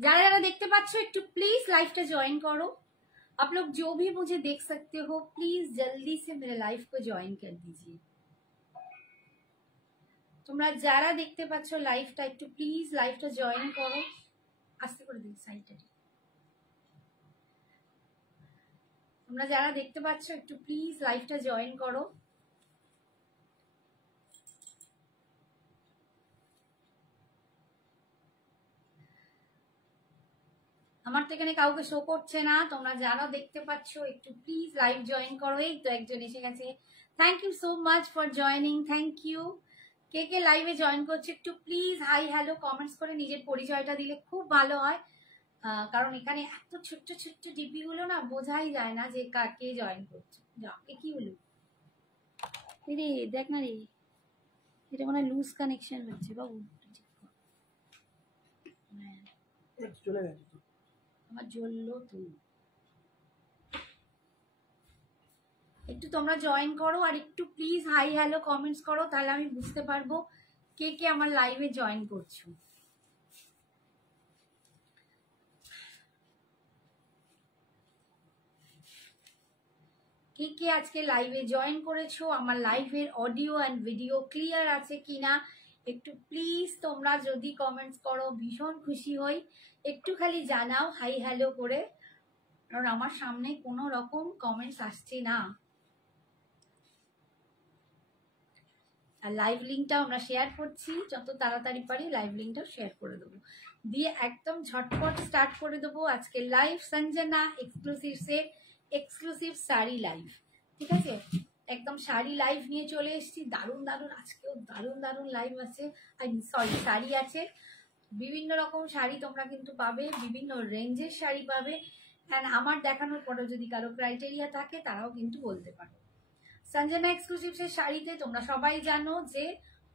যারা যারা দেখতে পাচ্ছ একটু प्लीज लाइव पे ज्वाइन करो। आप लोग जो भी मुझे देख सकते हो प्लीज जल्दी से मेरे लाइव को ज्वाइन कर दीजिए। তোমরা যারা দেখতে পাচ্ছ লাইভটা একটু প্লিজ লাইভটা জয়েন করো। আস্তে করে দিই সাইডটা। তোমরা যারা দেখতে পাচ্ছ একটু প্লিজ লাইভটা জয়েন করো। আমার তো এখানে কাউকে শো করছে না। তোমরা যারা দেখতে পাচ্ছ একটু প্লিজ লাইভ জয়েন করো। এই তো একজন এসে গেছে। Thank you so much for joining. Thank you. কে কে লাইভে জয়েন করছে একটু প্লিজ হাই হ্যালো কমেন্টস করে নিজের পরিচয়টা দিলে খুব ভালো হয়। কারণ এখানে এত ছোট্ট ছোট্ট ডিপি গুলো না বোঝাই যায় না যে কে জয়েন করছে। যা কি হলো রে, দেখ না রে, এটা মনে হয় লুজ কানেকশন হচ্ছে বাবু। চলে গেছে আমার জ্বললো তো। একটু তোমরা জয়েন করো আর একটু প্লিজ হাই হ্যালো কমেন্টস করো, তাহলে আমি বুঝতে পারবো কে কে আমার লাইভে জয়েন করছো। কে কে আজকে লাইভে জয়েন করেছো, আমার লাইভের অডিও এন্ড ভিডিও ক্লিয়ার আছে কিনা একটু প্লিজ তোমরা যদি কমেন্টস করো ভীষণ খুশি হই। একটু খালি জানাও হাই হ্যালো করে, কারণ আমার সামনে কোনো রকম কমেন্টস আসছে না। আর লাইভ লিঙ্কটা আমরা শেয়ার করছি, যত তাড়াতাড়ি পারি লাইভ লিঙ্কটা শেয়ার করে দেবো, দিয়ে একদম ঝটপট স্টার্ট করে দেবো আজকে লাইভ সঞ্জনা এক্সক্লুসিভসের এক্সক্লুসিভ শাড়ি লাইভ। ঠিক আছে, একদম শাড়ি লাইভ নিয়ে চলে এসেছি। দারুণ দারুণ আজকেও দারুণ দারুণ লাইভ আছে, সরি শাড়ি আছে। বিভিন্ন রকম শাড়ি তোমরা কিন্তু পাবে, বিভিন্ন রেঞ্জের শাড়ি পাবে। অ্যান্ড আমার দেখানোর পরে যদি কারো ক্রাইটেরিয়া থাকে তারাও কিন্তু বলতে পারো। সঞ্জনা এক্সক্লুসিভসের শাড়িতে তোমরা সবাই জানো যে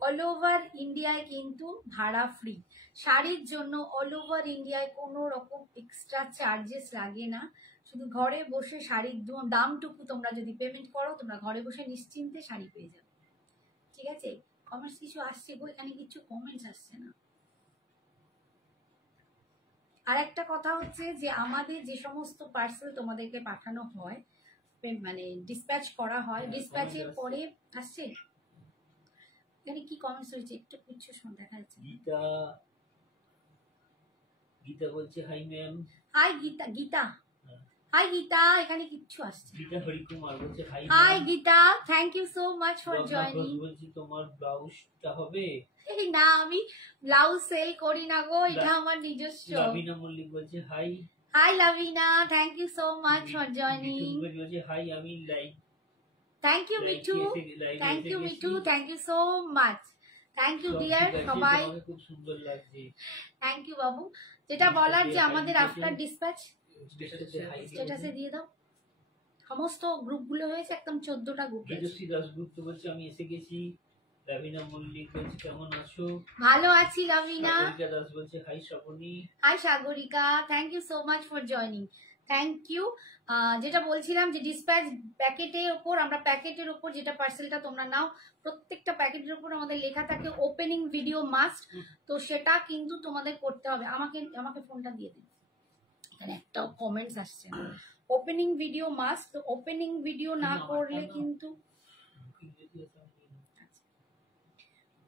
অল ওভার ইন্ডিয়ায় কিন্তু ভাড়া ফ্রি। শাড়ির জন্য অল ওভার ইন্ডিয়ায় কোনো রকম এক্সট্রা চার্জেস লাগে না। শুধু ঘরে বসে শাড়ির দামটুকু তোমরা যদি পেমেন্ট করো, তোমরা ঘরে বসে নিশ্চিন্তে শাড়ি পেয়ে যাবে। ঠিক আছে, কমেন্টস কিছু আসছে গো, এখানে কিছু কমেন্টস আসছে না। আর একটা কথা হচ্ছে যে আমাদের যে সমস্ত পার্সেল তোমাদেরকে পাঠানো হয়, মানে ডিসপ্যাচ করা হয়, ডিসপ্যাচের পরে আসছে। এখানে কি কমেন্টস হয়েছে একটু কিছু দেখা যাচ্ছে। গীতা বলছে hi ma'am. Hi Geeta. Geeta hi Geeta, এখানে কিচ্ছু আসছে। গীতা হরিকুমার বলছে hi hi Geeta, thank you so much for joining. বলছি তোমার ব্লাউজটা হবে? না, আমি ব্লাউজ সেল করি না গো, এটা আমার নিজস্ব। লাভিনা মল্লিক বলছে hi. Hi Lavina, thank you so much for joining. বলছে হাই আমি live. Thank you Mithu, thank you Mithu, thank you so much, thank you dear সবাই। খুব সুন্দর লাগছে, থ্যাংক ইউ বাবু। যেটা বলার যে আমাদের আফটার ডিসপ্যাচ স্ট্যাটাসে দিয়ে দাও। সমস্ত গ্রুপগুলো হয়েছে একদম 14টা গ্রুপ। বিজয়শ্রী দাশগুপ্ত বলছে আমি এসে গেছি। লাভিনা মল্লিক বলছে কেমন আছো? ভালো আছি লাভিনা। সাগরিকা দাস বলছে hi Shrabani. Hi Sagarika, thank you so much for joining. Thank you. যেটা বলছিলাম যে ডিসপ্যাচ প্যাকেটের ওপর, আমরা প্যাকেটের ওপর যেটা পার্সেলটা তোমরা নাও, প্রত্যেকটা প্যাকেটের ওপর আমাদের লেখা থাকে ওপেনিং ভিডিও মাস্ট। তো সেটা কিন্তু তোমাদের করতে হবে। আমাকে ফোনটা দিয়ে দিন, এখানে একটা কমেন্টস আসছে ওপেনিং ভিডিও মাস্ট। তো ওপেনিং ভিডিও না করলে কিন্তু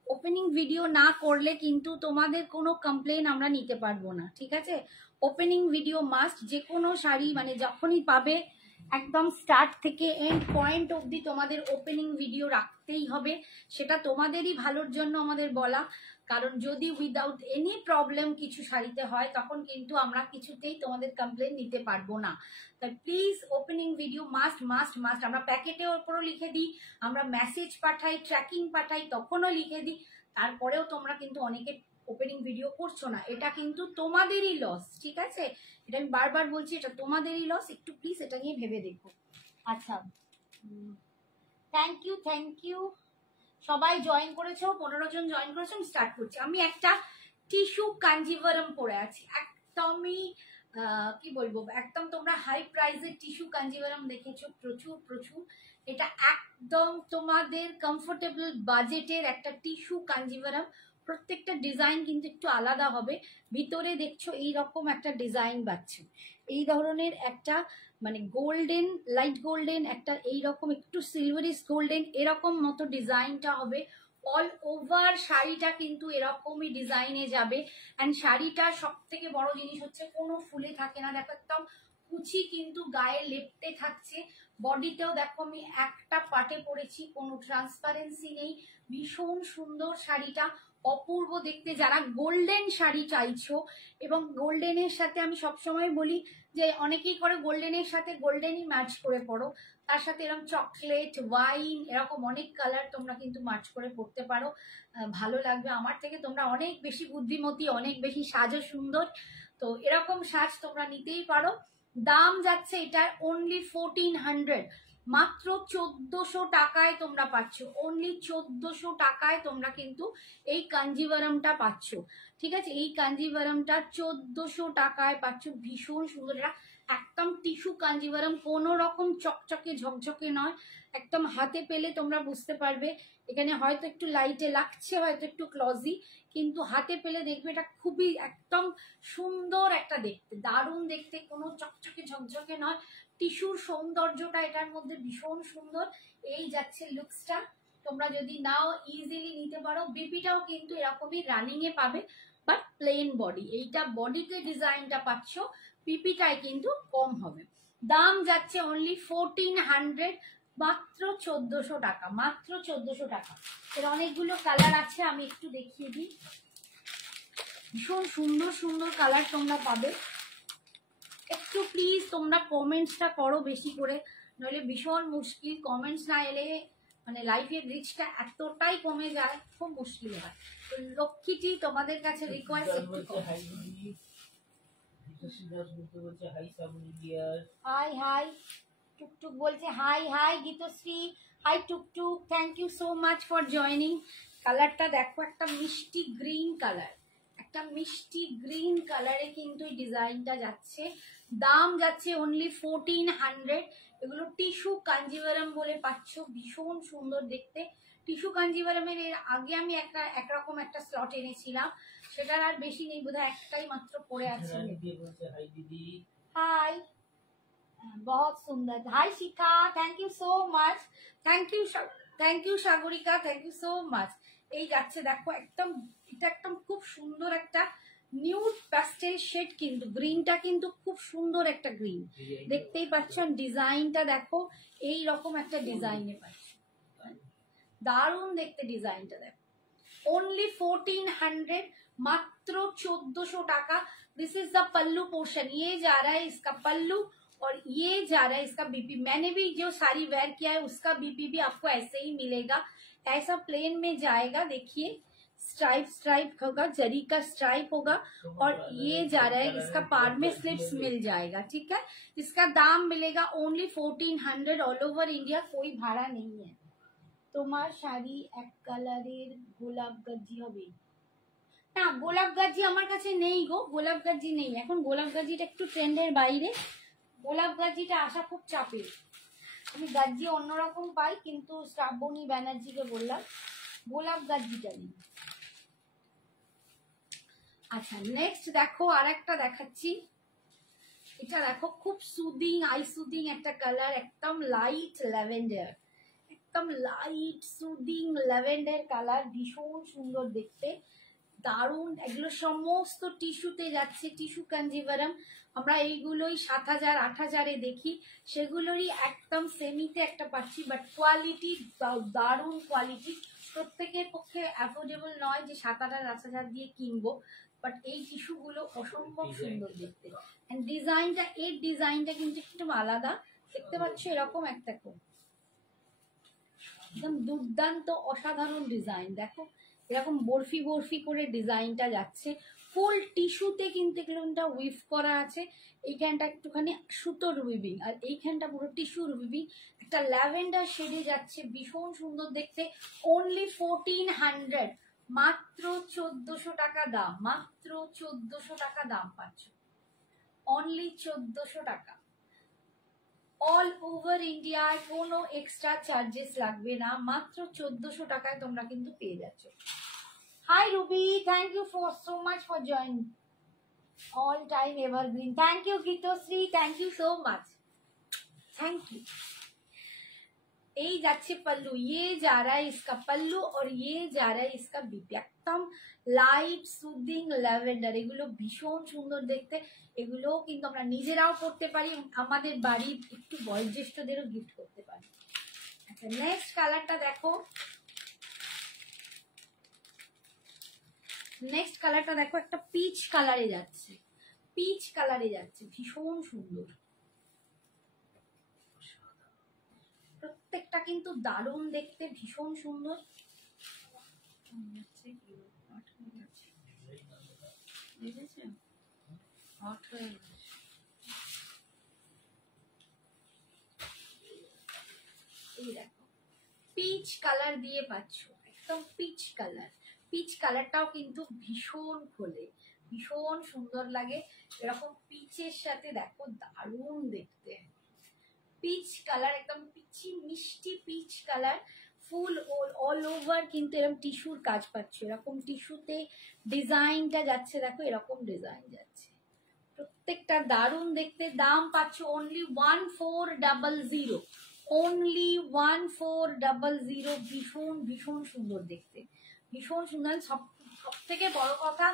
ওপেনিং ভিডিও না করলে কিন্তু তোমাদের কোনো কমপ্লেন আমরা নিতে পারবো না। ঠিক আছে, ওপেনিং ভিডিও মাস্ট। যে কোনো শাড়ি মানে যখনই পাবে একদম স্টার্ট থেকে এন্ড পয়েন্ট অবধি তোমাদের ওপেনিং ভিডিও রাখতেই হবে। সেটা তোমাদেরই ভালোর জন্য আমাদের বলা, কারণ যদি উইদাউট এনি প্রবলেম কিছু শাড়িতে হয় তখন কিন্তু আমরা কিছুতেই তোমাদের কমপ্লেন নিতে পারবো না। তাই please opening video must must must. আমরা প্যাকেটের ওপরও লিখে দিই, আমরা মেসেজ পাঠাই, ট্র্যাকিং পাঠাই, তখনও লিখে দিই। তারপরেও তোমরা কিন্তু অনেকে ওপেনিং ভিডিও করছো না, এটা কিন্তু তোমাদেরই লস। ঠিক আছে, এটা আমি বারবার বলছি, এটা তোমাদেরই লস। একটু প্লিজ এটা নিয়ে ভেবে দেখো। আচ্ছা, থ্যাংক ইউ, থ্যাংক ইউ। সবাই জয়েন করেছো, 15 জন জয়েন করেছো। আমি স্টার্ট করছি। আমি একটা টিস্যু কাঞ্জিভারম পরে আছি, একদমই কি বলবো, একদম তোমরা হাই প্রাইসের টিস্যু কাঞ্জিভারম দেখেছো প্রচুর প্রচুর। এটা একদম তোমাদের কমফোর্টেবল বাজেটের একটা টিস্যু কাঞ্জিভারম, প্রত্যেকটা ডিজাইন কিন্তু একটু আলাদা হবে। ভিতরে দেখছো এইরকম একটা ডিজাইন পাচ্ছ, এই ধরনের একটা মানে গোল্ডেন, লাইট গোল্ডেন, একটা এইরকম একটু সিলভারিশ গোল্ডেন, এরকম মতো ডিজাইনটা হবে। অল ওভার শাড়িটা কিন্তু এরকমই ডিজাইনে যাবে। অ্যান্ড শাড়িটার সব থেকে বড় জিনিস হচ্ছে কোনো ফুলে থাকে না, দেখো একদম কুচি কিন্তু গায়ে লেপটে থাকছে। বডিতেও দেখো আমি একটা পাটে পরেছি, কোনো ট্রান্সপারেন্সি নেই, ভীষণ সুন্দর শাড়িটা, অপূর্ব দেখতে। যারা গোল্ডেন শাড়ি চাইছো, এবং গোল্ডেনের সাথে আমি সবসময় বলি যে অনেকেই করে গোল্ডেনের সাথে গোল্ডেনই ম্যাচ করে পড়ো, তার সাথে এরকম চকলেট, ওয়াইন, এরকম অনেক কালার তোমরা কিন্তু ম্যাচ করে পড়তে পারো, ভালো লাগবে। আমার থেকে তোমরা অনেক বেশি বুদ্ধিমতী, অনেক বেশি সাজও সুন্দর, তো এরকম সাজ তোমরা নিতেই পারো। দাম যাচ্ছে এটার অনলি 1400, মাত্র 1400 টাকায় তোমরা পাচ্ছ, অনলি 1400 টাকায় তোমরা কিন্তু এই কাঞ্জিভারমটা পাচ্ছ। ঠিক আছে, এই কাঞ্জিভারমটা 1400 টাকায় পাচ্ছ, ভীষণ সুন্দর। এটা একদম টিস্যু কাঞ্জিভারম, কোনো রকম চকচকে ঝকঝকে নয়, একদম হাতে পেলে তোমরা বুঝতে পারবে। এখানে হয়তো একটু লাইটে লাগছে, হয়তো একটু ক্লজি, কিন্তু হাতে পেলে দেখবে এটা খুবই একদম সুন্দর একটা দেখতে, দারুণ দেখতে, কোনো চকচকে ঝকঝকে নয়। টিস্যুর সৌন্দর্যটা এটার মধ্যে ভীষণ সুন্দর। এই যাচ্ছে লুকসটা, তোমরা যদি নাও ইজিলি নিতে পারো। বিপিটাও কিন্তু এরকমই রানিং এ পাবে, বাট প্লেন বডি, এইটা বডিতে ডিজাইনটা পাচ্ছ, পিপিটায় কিন্তু কম হবে। দাম যাচ্ছে অনলি 1400, মাত্র 1400 টাকা, মাত্র 1400 টাকা। এর অনেকগুলো কালার আছে, আমি একটু দেখিয়ে দিই। ভীষণ সুন্দর সুন্দর কালার তোমরা পাবে। একটু প্লিজ তোমরা কমেন্টসটা করো বেশি করে, নইলে ভীষণ মুশকিল, কমেন্টস না এলে মানে লাইফের রিচটা এতটাই কমে যায়, খুব মুশকিল হয়। তো লক্ষ্মীটি তোমাদের কাছে রিকোয়েস্ট, হাই হাই টুকটুক বলছে, hi hi Geetashree, hi Tuktuk, thank you so much for joining. কালারটা দেখো, একটা মিষ্টি গ্রিন কালার, একটা মিষ্টি গ্রিন কালারে কিন্তু এই ডিজাইনটা যাচ্ছে। দাম যাচ্ছে অনলি 1400। এগুলো টিস্যু কাঞ্জিভারম বলে পাচ্ছ, ভীষণ সুন্দর দেখতে। টিস্যু কাঞ্জিভারমের এর আগে আমি একরকম একটা স্লট এনেছিলাম, সেটার আর বেশি নেই, বোধহয় একটাই মাত্র পড়ে আছে। হাই, बहुत সুন্দর, hi Shikha, thank you so much, thank you Sagarika, thank you so much. এই যাচ্ছে দেখো, একদম এটা একদম খুব সুন্দর একটা নিউড প্যাস্টেল শেড, কিন্তু গ্রিনটা কিন্তু খুব সুন্দর একটা গ্রিন, দেখতেই পাচ্ছেন। ডিজাইনটা দেখো, এই রকম একটা ডিজাইনে পাচ্ছ, দারুণ দেখতে ডিজাইনটা দেখো। ओनली 1400, मात्र 1400 टाका। This is the pallu portion, ये जा रहा है इसका पल्लू, और ये जा रहा है इसका बीपी। मैंने भी जो साड़ी वेयर किया है उसका बीपी भी आपको ऐसे ही मिलेगा, ऐसा प्लेन में जाएगा। देखिए स्ट्राइप स्ट्राइप होगा, जरी का स्ट्राइप होगा, और ये जा रहा है इसका पार में स्लिप्स मिल जाएगा। ठीक है, इसका दाम मिलेगा ओनली 1400, ऑल ओवर इंडिया, कोई भाड़ा नहीं है। তোমার শাড়ি এক কালারের গোলাপ গাজি হবে না? গোলাপ গাজি আমার কাছে নেই গো, গোলাপ গাজি নেই এখন, গোলাপ গাজিটা একটু ট্রেন্ডের বাইরে, গোলাপ গাজিটা আসা খুব চাপের। আমি গাজি অন্যরকম পাই, কিন্তু শ্রাবণী ব্যানার্জিকে বললাম গোলাপ গাজিটা নেই। আচ্ছা নেক্সট দেখো, আর একটা দেখাচ্ছি, এটা দেখো খুব সুদিং, আই সুদিং একটা কালার, একদম লাইট ল্যাভেন্ডার, একদম লাইট সুদিং ল্যাভেন্ডার কালার, ভীষণ সুন্দর দেখতে, দারুণ। এগুলো সমস্ত টিস্যুতে যাচ্ছে, টিস্যু কাঞ্জিভারম। আমরা এইগুলোই 7000 8000-এ দেখি, সেগুলোরই একদম সেমিতে একটা পাচ্ছি, বাট কোয়ালিটি দারুণ কোয়ালিটি। প্রত্যেকের পক্ষে অ্যাফোর্ডেবল নয় যে 7000 8000 দিয়ে কিনবো, বাট এই টিস্যুগুলো অসম্ভব সুন্দর দেখতে। ডিজাইনটা, এর ডিজাইনটা কিন্তু একটু আলাদা, দেখতে পাচ্ছ এরকম একটা একদম দুর্দান্ত অসাধারণ ডিজাইন। দেখো এরকম বরফি বরফি করে ডিজাইনটা যাচ্ছে, ফুল টিস্যুতে কিন্তু এগুলোটা উইভ করা আছে। এইখানটা একটুখানি সুতোর উইভিং, আর এইখানটা পুরো টিস্যুর উইভিং, একটা ল্যাভেন্ডার শেডে যাচ্ছে, ভীষণ সুন্দর দেখতে। অনলি 1400, মাত্র 1400 টাকা দাম, মাত্র 1400 টাকা দাম পাচ্ছ, অনলি 1400 টাকা। অল ওভার ইন্ডিয়ায় কোনো এক্সট্রা চার্জেস লাগবে না, মাত্র 1400 টাকায় তোমরা কিন্তু পেয়ে যাচ্ছ। Hi Ruby, thank you for so much for joining. All time evergreen. Thank you Gitosri, thank you so much. Thank you. এই যাচ্ছে पल्लू, ये जा रहा है इसका पल्लू और ये जा रहा है इसका बीपी। एकदम লাইট সুদিং ল্যাভেন্ডার, এগুলো ভীষণ সুন্দর দেখতে। এগুলো কিন্তু আমরা নিজেরাও পরতে পারি, আমাদের বাড়ির একটু বয়োজ্যেষ্ঠদেরও গিফট করতে পারি। আচ্ছা নেক্সট কালারটা দেখো, নেক্সট কালারটা দেখো, একটা পিচ কালারে যাচ্ছে, পিচ কালারে যাচ্ছে, ভীষণ সুন্দর। প্রত্যেকটা কিন্তু দারুণ দেখতে, ভীষণ সুন্দর। এই দেখো পিচ কালার দিয়ে পাচ্ছ, একদম পিচ কালার। পিচ কালারটাও কিন্তু ভীষণ খোলে, ভীষণ সুন্দর লাগে। এরকম পিচের সাথে দেখো দারুণ দেখতে, পিচ কালার, একদম পিচি মিষ্টি পিচ কালার। ফুল অল ওভার কিন্তু এরকম টিস্যুর কাজ পাচ্ছ, এরকম টিস্যুতে ডিজাইনটা যাচ্ছে, দেখো এরকম ডিজাইন যাচ্ছে, প্রত্যেকটা দারুণ দেখতে। দাম পাচ্ছ অনলি 1400, অনলি 1400। ভীষণ ভীষণ সুন্দর দেখতে, ভীষণ সুন্দর। সব থেকে বড় কথা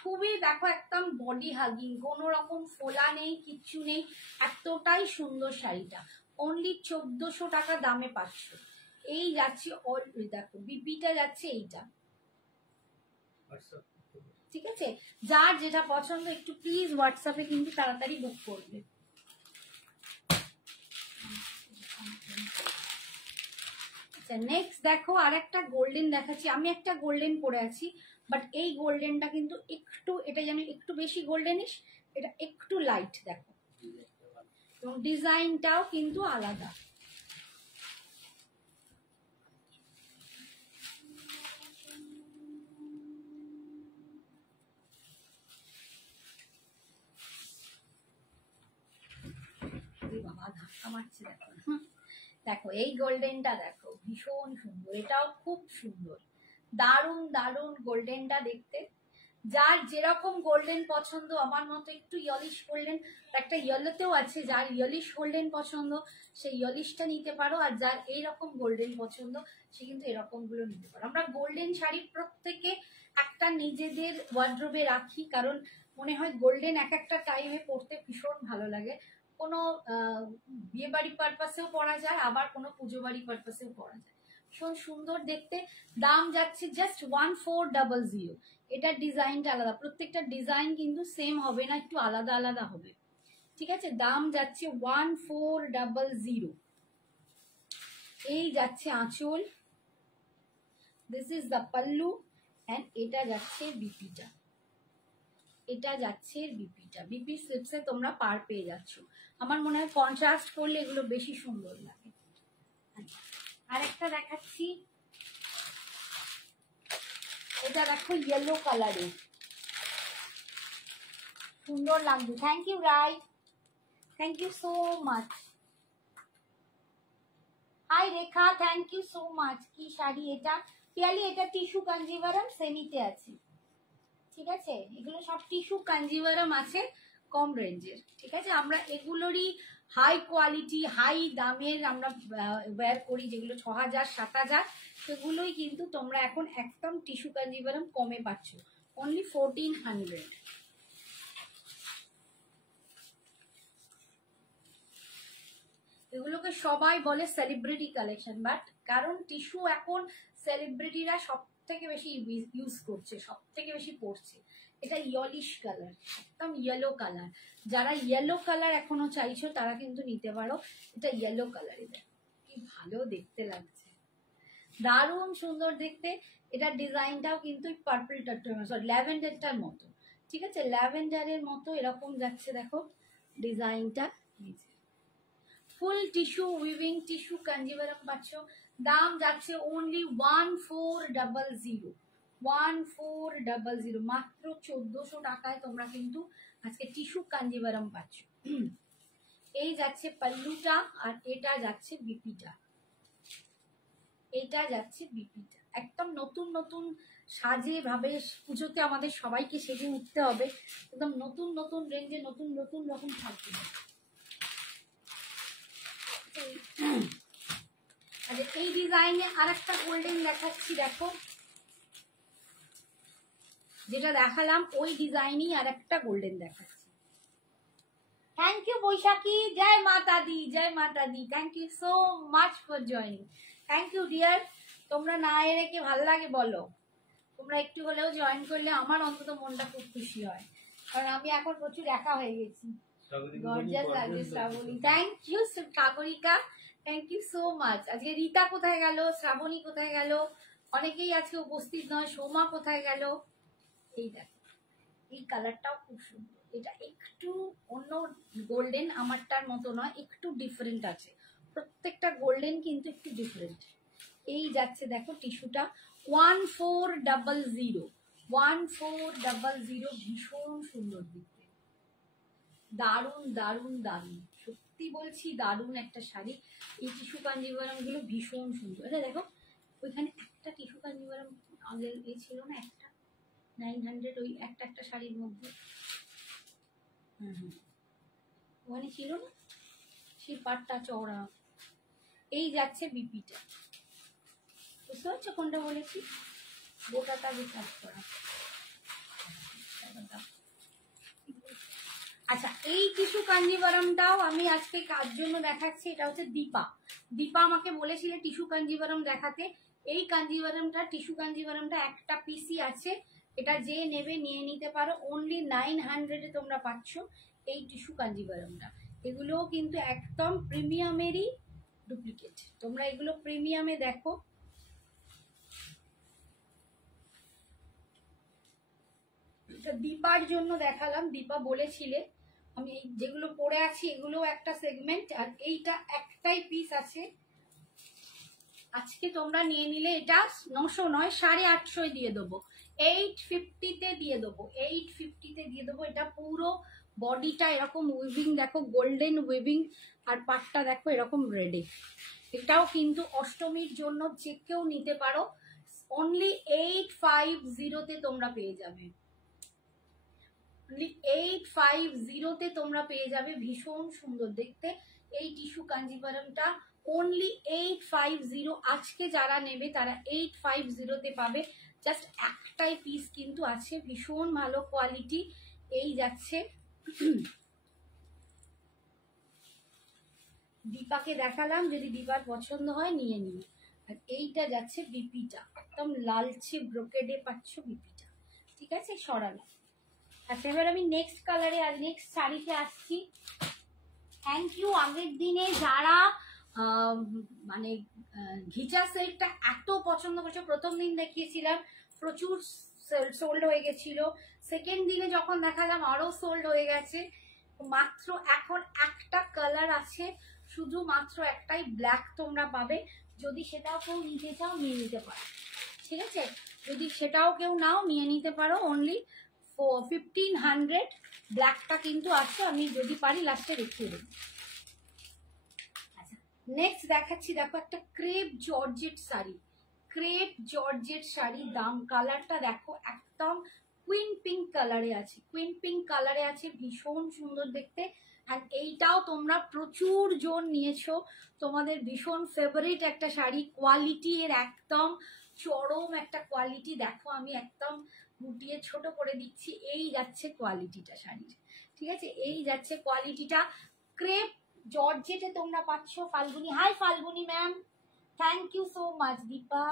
খুবই দেখো একদম বডি হাগিং, কোনো রকম ফোলা নেই, কিচ্ছু নেই, এতটাই সুন্দর শাড়িটা। অনলি 1400 টাকা দামে পাচ্ছ। এই যাচ্ছে অল, দেখো বিপিটা যাচ্ছে এইটা, ঠিক আছে। যার যেটা পছন্দ একটু প্লিজ হোয়াটসঅ্যাপে কিন্তু তাড়াতাড়ি বুক করবে। আচ্ছা নেক্সট দেখো আরেকটা গোল্ডেন দেখাচ্ছি। আমি একটা গোল্ডেন পরে আছি, বাট এই গোল্ডেনটা কিন্তু একটু, এটা যেন একটু বেশি গোল্ডেনিশ, এটা একটু লাইট দেখো, এবং ডিজাইনটাও কিন্তু আলাদা। বাবা ধাক্কা মারছে দেখো, দেখো এই গোল্ডেনটা দেখো ভীষণ সুন্দর, এটাও খুব সুন্দর, দারুণ দারুণ গোল্ডেনটা দেখতে। যার যেরকম গোল্ডেন পছন্দ, আমার মতো একটু ইয়লিশ গোল্ডেন, একটা ইয়েলোতেও আছে, যার ইয়লিশ গোল্ডেন পছন্দ সেই ইয়লিশটা নিতে পারো, আর যার এইরকম গোল্ডেন পছন্দ সে কিন্তু এরকম গুলো নিতে পারো। আমরা গোল্ডেন শাড়ি প্রত্যেকে একটা নিজেদের ওয়ার্ড্রোবে রাখি, কারণ মনে হয় গোল্ডেন এক একটা টাইমে পরতে ভীষণ ভালো লাগে। কোনো বিয়ে বাড়ি পারপাসেও পরা যায়, আবার কোনো পুজো বাড়ি পারপাসেও পরা যায়, ভীষণ সুন্দর দেখতে। দাম যাচ্ছে জাস্ট 1400। এটার ডিজাইনটা আলাদা, প্রত্যেকটা ডিজাইন কিন্তু সেম হবে না, একটু আলাদা আলাদা হবে, ঠিক আছে। দাম যাচ্ছে 1400। এই যাচ্ছে আঁচল, this is the pallu, and এটা যাচ্ছে বিপিটা, এটা যাচ্ছে বিপিটা। বিপি স্লিপসে তোমরা পার পেয়ে যাচ্ছ। আমার মনে হয় কন্ট্রাস্ট করলে এগুলো বেশি সুন্দর লাগে। আরেকটা দেখাচ্ছি, এটা দেখো ইয়েলো কালারে, সুন্দর লাগবে। Thank you Rai, thank you so much. Hi Rekha, thank you so much. কি শাড়ি এটা পিয়ালি, এটা টিস্যু কাঞ্জিভারাম সেমিতে আছে, ঠিক আছে। এগুলো সব টিস্যু কাঞ্জিভারাম আছে কম রেঞ্জের, ঠিক আছে। আমরা এগুলোরই হাই কোয়ালিটি হাই দামের আমরা ওয়্যার করি, যেগুলো 6000 7000, সেগুলোই কিন্তু তোমরা এখন একদম টিস্যু কাঞ্জিভারাম কমে পাচ্ছ, অনলি 1400। এগুলোকে সবাই বলে সেলিব্রিটি কালেকশন, বাট কারণ টিস্যু এখন সেলিব্রিটিরা সব থেকে বেশি ইউজ করছে, সব থেকে বেশি পড়ছে। এটা ইয়েলিশ কালার, একদম ইয়েলো কালার। যারা ইয়েলো কালার এখনো চাইছো তারা কিন্তু নিতে পারো, এটা ইয়েলো কালারে দেখো কি ভালো দেখতে লাগছে, দারুণ সুন্দর দেখতে। এটা ডিজাইনটাও কিন্তু পার্পলটা, সরি ল্যাভেন্ডারটার মতো, ঠিক আছে, ল্যাভেন্ডারের মতো এরকম যাচ্ছে দেখো ডিজাইনটা। ফুল টিস্যু উইভিং টিস্যু কাঞ্জিভারাম পাচ্ছ। দাম যাচ্ছে অনলি 1400, 1400, মাত্র 1400 টাকায় তোমরা কিন্তু আজকে টিস্যু কাঞ্জিভারাম পাচ্ছ। এই যাচ্ছে পাল্লুটা, আর এটা যাচ্ছে বিপিটা। এইটা যাচ্ছে বিপিটা, একদম নতুন নতুন সাজে ভাবে পুজোতে আমাদের সবাইকে সেজে উঠতে হবে, একদম নতুন নতুন রেঞ্জে নতুন নতুন রকম থাকবে। আচ্ছা, এই ডিজাইনে আর একটা গোল্ডেন দেখাচ্ছি, দেখো যেটা দেখালাম ওই ডিজাইনই আর একটা গোল্ডেন দেখাচ্ছি। Thank you Baishakhi, Joy Mata Di, Jai Mata Di, thank you so much for joining, thank you dear. তোমরা না এলে কি ভালো লাগে বলো? তোমরা একটু হলেও জয়েন করলে আমার অন্তত মনটা খুব খুশি হয়, কারণ আমি এখন প্রচুর একা হয়ে গেছি। গর্জাস লাগছে Shrabani, thank you Sagarika, thank you so much. আজকে রীতা কোথায় গেল, শ্রাবণী কোথায় গেল, অনেকেই আজকে উপস্থিত নয়, সোমা কোথায় গেল। এই দেখো এই কালারটাও খুব সুন্দর, এটা একটু অন্য গোল্ডেন, আমারটার মতো নয়, একটু ডিফারেন্ট আছে, প্রত্যেকটা গোল্ডেন কিন্তু একটু ডিফারেন্ট। এই যাচ্ছে দেখো টিস্যুটা 1400, 1400, ভীষণ সুন্দর দেখতে, দারুণ দারুণ দারুণ, সত্যি বলছি দারুণ একটা শাড়ি। এই টিস্যু কাঞ্জিভারাম গুলো ভীষণ সুন্দর। এটা দেখো ওইখানে একটা টিস্যু কাঞ্জিভারাম আগের এ ছিল না, একটা 900, ওই একটা একটা শাড়ির মধ্যে ওখানে ছিল না, সেই পাটটা চওড়া। এই যাচ্ছে বিপিটা, বুঝতে পারছো কোনটা বলেছি, গোটাটা রিসার্চ করা। আচ্ছা, এই টিস্যু কাঞ্জিভারামটাও আমি আজকে কার জন্য দেখাচ্ছি, এটা হচ্ছে দীপা। দীপা আমাকে বলেছিল টিস্যু কাঞ্জিভারাম দেখাতে। এই কাঞ্জিভারামটা, টিস্যু কাঞ্জিভারামটা একটা পিসই আছে, এটা যে নেবে নিয়ে নিতে পারো, অনলি 900 তোমরা পাচ্ছ এই টিস্যু কাঞ্জিভারামটা। এগুলোও কিন্তু একদম প্রিমিয়ামেরই ডুপ্লিকেট, তোমরা এগুলো প্রিমিয়ামে দেখো। দীপার জন্য দেখালাম, দীপা বলেছিলে আমি এই যেগুলো পরে আছি এগুলো একটা সেগমেন্ট, আর এইটা একটাই পিস আছে। আজকে তোমরা নিয়ে নিলে এটা 900 নয় 850 দিয়ে দেবো, 850-তে দিয়ে দেবো, 850-তে দিয়ে দেবো। এটা পুরো বডিটা এরকম উইভিং দেখো, গোল্ডেন উইভিং, আর পাটটা দেখো এরকম রেডি। এটাও কিন্তু অষ্টমীর জন্য যে কেউ নিতে পারো, অনলি 850-তে তোমরা পেয়ে যাবে, 850-তে তোমরা পেয়ে যাবে। ভীষণ সুন্দর দেখতে এই টিস্যু কাঞ্জিভারামটা, অনলি 850। আজকে যারা নেবে তারা 850-তে পাবে। জাস্ট একটাই পিস কিন্তু আছে, ভীষণ ভালো কোয়ালিটি। এই যাচ্ছে দীপাকে দেখালাম, যদি দীপার পছন্দ হয় নিয়ে নিও। আর এইটা যাচ্ছে বিপিটা, একদম লালচে ব্রোকেডে পাচ্ছ বিপিটা, ঠিক আছে সরানো। আচ্ছা, এবার আমি নেক্সট কালারে আর নেক্সট শাড়িতে আসছি। থ্যাংক ইউ আগের দিনে যারা মানে ঘিচা সিল্কটা এত পছন্দ করছে, প্রথম দিন দেখিয়েছিলাম প্রচুর সোল্ড হয়ে গেছিল, সেকেন্ড দিনে যখন দেখালাম আরো সোল্ড হয়ে গেছে। মাত্র এখন একটা কালার আছে, শুধুমাত্র একটাই, ব্ল্যাক তোমরা পাবে। যদি সেটাও কেউ নিতে চাও নিয়ে নিতে পারো, ঠিক আছে, যদি সেটাও কেউ নাও নিয়ে নিতে পারো, অনলি 1500 ব্ল্যাকটা কিন্তু আছে, আমি যদি পারি লাস্টে দেখিয়ে দেবো। আচ্ছা, নেক্সট দেখাচ্ছি, দেখো একটা crepe georgette sari, crepe georgette sari, দাম কালারটা দেখো একদম কুইন পিঙ্ক কালারে আছে, কুইন পিঙ্ক কালারে আছে, ভীষণ সুন্দর দেখতে। আর এইটাও তোমরা প্রচুর জন নিয়েছো, তোমাদের ভীষণ ফেভারিট একটা শাড়ি, কোয়ালিটি এর একদম চরম একটা কোয়ালিটি। দেখো আমি একদম গুটিয়ে ছোট করে দিচ্ছি, এই যাচ্ছে কোয়ালিটিটা শাড়ির, ঠিক আছে, এই যাচ্ছে কোয়ালিটিটা। ক্রেপ জর্জেটে তোমরা পাচ্ছ। Falguni, hi Falguni ma'am, thank you so much. Dipa,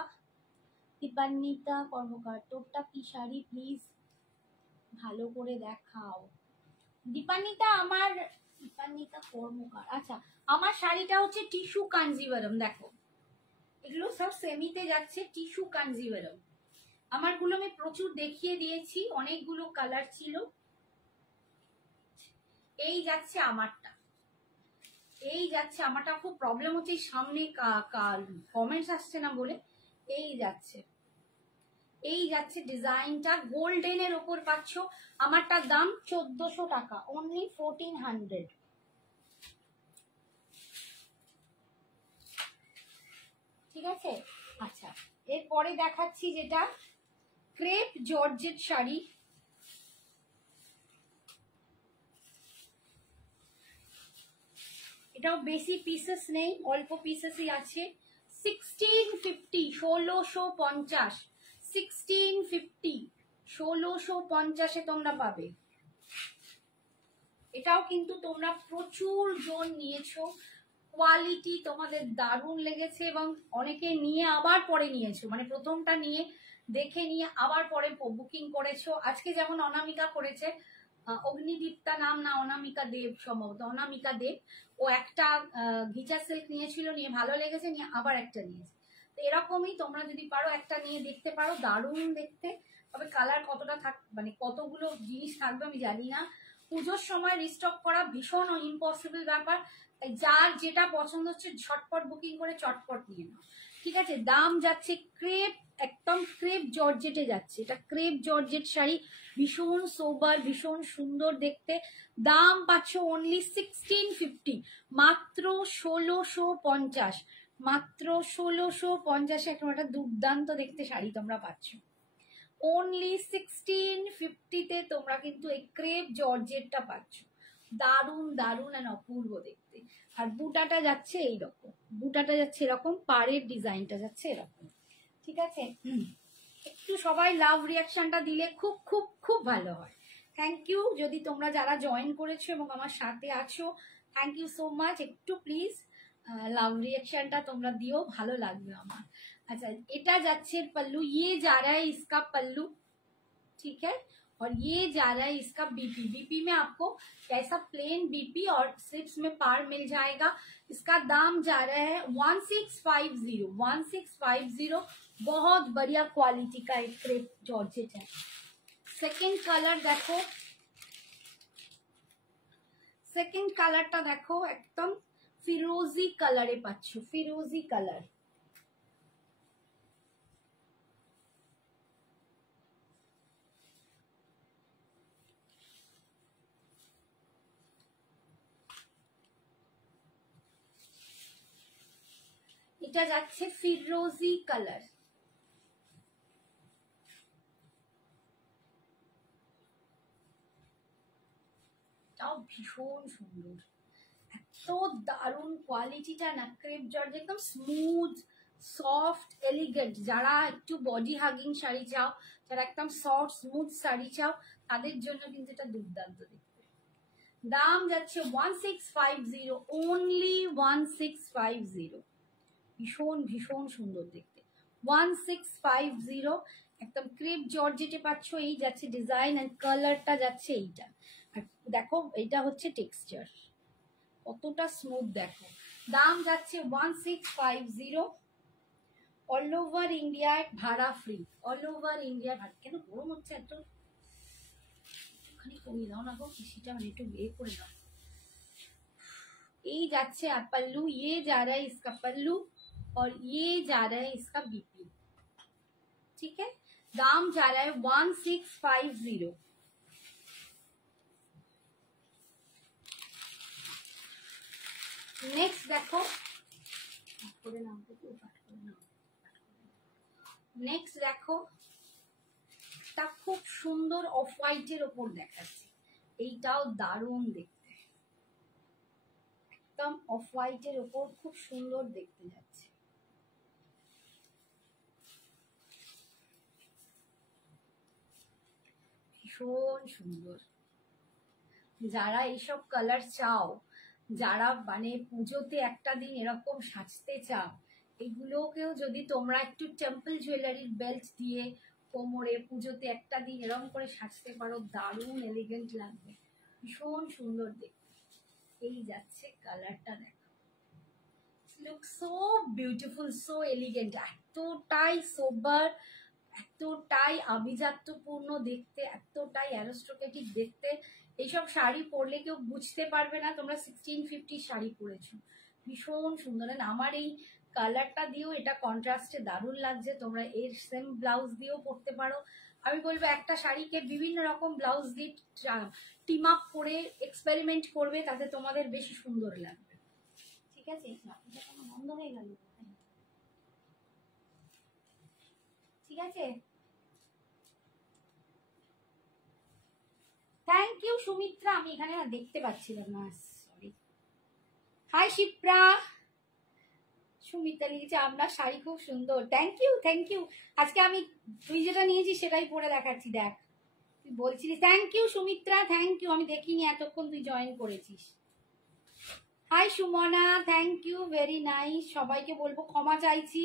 Dipanwita Karmakar, তোরটা কি শাড়ি প্লিজ ভালো করে দেখাও। দীপান্বিতা, আমার দীপান্বিতা কর্মকার, আচ্ছা আমার শাড়িটা হচ্ছে টিস্যু কাঞ্জিভারাম, দেখো এগুলো সব সেমিতে যাচ্ছে, টিস্যু কাঞ্জিভারাম। আমারগুলো আমি প্রচুর দেখিয়ে দিয়েছি, অনেকগুলো কালার ছিল। এই যাচ্ছে আমারটা, এই যাচ্ছে আমারটা, খুব প্রবলেম হচ্ছে সামনে কমেন্টস আসছে না বলে। এই যাচ্ছে, এই যাচ্ছে ডিজাইনটা, গোল্ডেনের ওপর পাচ্ছ। আমারটার দাম 1400 টাকা, অনলি 1400, ঠিক আছে। এরপরে দেখাচ্ছি যেটা ক্রেপ জর্জেট শাড়ি। এটাও বেশি পিসেস নেই, অল্প পিসেসই আছে। 1650, 1650, 1650, 1650-এ তোমরা পাবে। এটাও কিন্তু তোমরা প্রচুর জন নিয়েছো, কোয়ালিটি তোমাদের দারুণ লেগেছে এবং অনেকে নিয়ে আবার পরে নিয়েছো, মানে প্রথমটা নিয়ে দেখে নিয়ে আবার পরে বুকিং করেছো। আজকে যেমন অনামিকা করেছে, অগ্নিদীপ্তা নাম না অনামিকা দেব, সম্ভবত অনামিকা দেব, ও একটা ঘিচা সিল্ক নিয়েছিল, নিয়ে ভালো লেগেছে, নিয়ে আবার একটা নিয়েছে। তো এরকমই তোমরা যদি পারো একটা নিয়ে দেখতে পারো, দারুণ দেখতে। তবে কালার কতটা মানে কতগুলো জিনিস থাকবে আমি জানি না। পুজোর সময় রিস্টক করা ভীষণ ইম্পসিবল ব্যাপার, তাই যার যেটা পছন্দ হচ্ছে ঝটপট বুকিং করে চটপট নিয়ে নাও, ঠিক আছে। দাম যাচ্ছে ক্রেপ, একদম ক্রেপ জর্জেটে যাচ্ছে, এটা ক্রেপ জর্জেট শাড়ি, ভীষণ সোবার, ভীষণ সুন্দর দেখতে। দাম পাচ্ছ অনলি 1650, মাত্র 1650, মাত্র 1650-এ একটা দুর্দান্ত দেখতে শাড়ি তোমরা পাচ্ছ। অনলি 1650-তে তোমরা কিন্তু এই ক্রেপ জর্জেটটা পাচ্ছ, দারুণ দারুণ আর অপূর্ব দেখতে। আর বুটাটা যাচ্ছে এইরকম, বুটাটা যাচ্ছে এরকম, পাড়ের ডিজাইনটা যাচ্ছে এরকম, ঠিক আছে। একটু সবাই লাভ রিয়াকশনটা দিলে খুব খুব খুব ভালো হয়। থ্যাংক ইউ, যদি তোমরা যারা জয়েন করেছো এবং আমার সাথে আছো, থ্যাংক ইউ সো মাচ। একটু প্লিজ লাভ রিয়াকশনটা তোমরা দিও, ভালো লাগবে আমার। अच्छा, এটা যাচ্ছে पल्लू, ये जा रहा है इसका पल्लू, ठीक है। और ये जा रहा है इसका बीपी। बीपी में आपको ऐसा प्लेन बीपी और स्लिप्स में पार मिल जाएगा। इसका दाम जा रहा है 1650, 1650। बहुत बढ़िया क्वालिटी का एक क्रेप जॉर्जेट है। सेकंड कलर देखो, सेकंड कलरটা দেখো, একদম ফিরোজি কালারে পাচ্ছ, ফিরোজি কালার। এটা যাচ্ছে ফিরোজি কালার, তাও ভীষণ সুন্দর, এত দারুণ কোয়ালিটিটা না। ক্রেপ জর্জ একদম স্মুথ সফট এলিগেন্ট, যারা একটু বডি হাগিং শাড়ি চাও, যারা একদম সফট স্মুথ শাড়ি চাও, তাদের জন্য কিন্তু এটা দুর্দান্ত দেখতে। দাম যাচ্ছে 1650, অনলি 1650, ভীষণ ভীষণ সুন্দর দেখতে। 1650 একদম ক্রেপ জর্জেটে পাচ্ছ। এই যাচ্ছে ডিজাইন এন্ড কালারটা যাচ্ছে এইটা, আর দেখো এটা হচ্ছে টেক্সচার, কতটা স্মুথ দেখো। দাম যাচ্ছে 1650, অল ওভার ইন্ডিয়ায় ভাড়া ফ্রি, অল ওভার ইন্ডিয়া ভাড়া। কেন গরম হচ্ছে এত, একটুখানি কমিয়ে দাও না গো, সেটা মানে একটু বের করে দাও। এই যাচ্ছে আর पल्लू, ये जा रहा है इसका पल्लू और ये जा रहा है इसका बीपी, ठीक है। दाम जा रहा है 1650। नेक्स्ट देखो, नेक्स्ट देखो, তা খুব সুন্দর অফ হোয়াইটের ওপর দেখাচ্ছি, এইটাও দারুণ দেখতে, একদম অফ হোয়াইটের ওপর খুব সুন্দর দেখতে যাচ্ছে। ভীষণ সুন্দর, যারা এইসব কালার চাও, যারা মানে পুজোতে একটা দিন এরকম সাজতে চাও, এগুলোকেও যদি তোমরা একটু টেম্পল জুয়েলারির বেল্ট দিয়ে কোমরে পুজোতে একটা দিন এরকম করে সাজতে পারো, দারুণ এলিগেন্ট লাগবে, ভীষণ সুন্দর দেখতে। এই যাচ্ছে কালারটা দেখো, look so beautiful, so elegant, এতটাই সোবার, এতটাই আভিজাত্যপূর্ণ দেখতে, এতটাই অ্যারিস্টোক্রেটিক দেখতে। এইসব শাড়ি পরলে কেউ বুঝতে পারবে না তোমরা 1650 শাড়ি পরেছো, ভীষণ সুন্দর। আমার এই কালারটা দিয়েও এটা কন্ট্রাস্টে দারুণ লাগছে, তোমরা এর সেম ব্লাউজ দিয়েও পরতে পারো। আমি বলবো একটা শাড়িকে বিভিন্ন রকম ব্লাউজ দিয়ে টিম আপ করে এক্সপেরিমেন্ট করবে, তাতে তোমাদের বেশি সুন্দর লাগবে, ঠিক আছে। বন্ধ হয়ে গেল, ঠিক আছে। থ্যাংক ইউ সুমিত্রা, আমি এখানে না দেখতে পাচ্ছিলাম না, সরি। হাই শিপ্রা, সুমিত্রা লিখেছে আপনার শাড়ি খুব সুন্দর, থ্যাংক ইউ থ্যাংক ইউ। আজকে আমি তুই যেটা নিয়েছিস সেটাই পরে দেখাচ্ছি, দেখ তুই বলছিলি। Thank you Sumitra, thank you, আমি দেখিনি এতক্ষণ তুই জয়েন করেছিস। Hi Sumana, thank you, very nice. সবাইকে বলবো ক্ষমা চাইছি,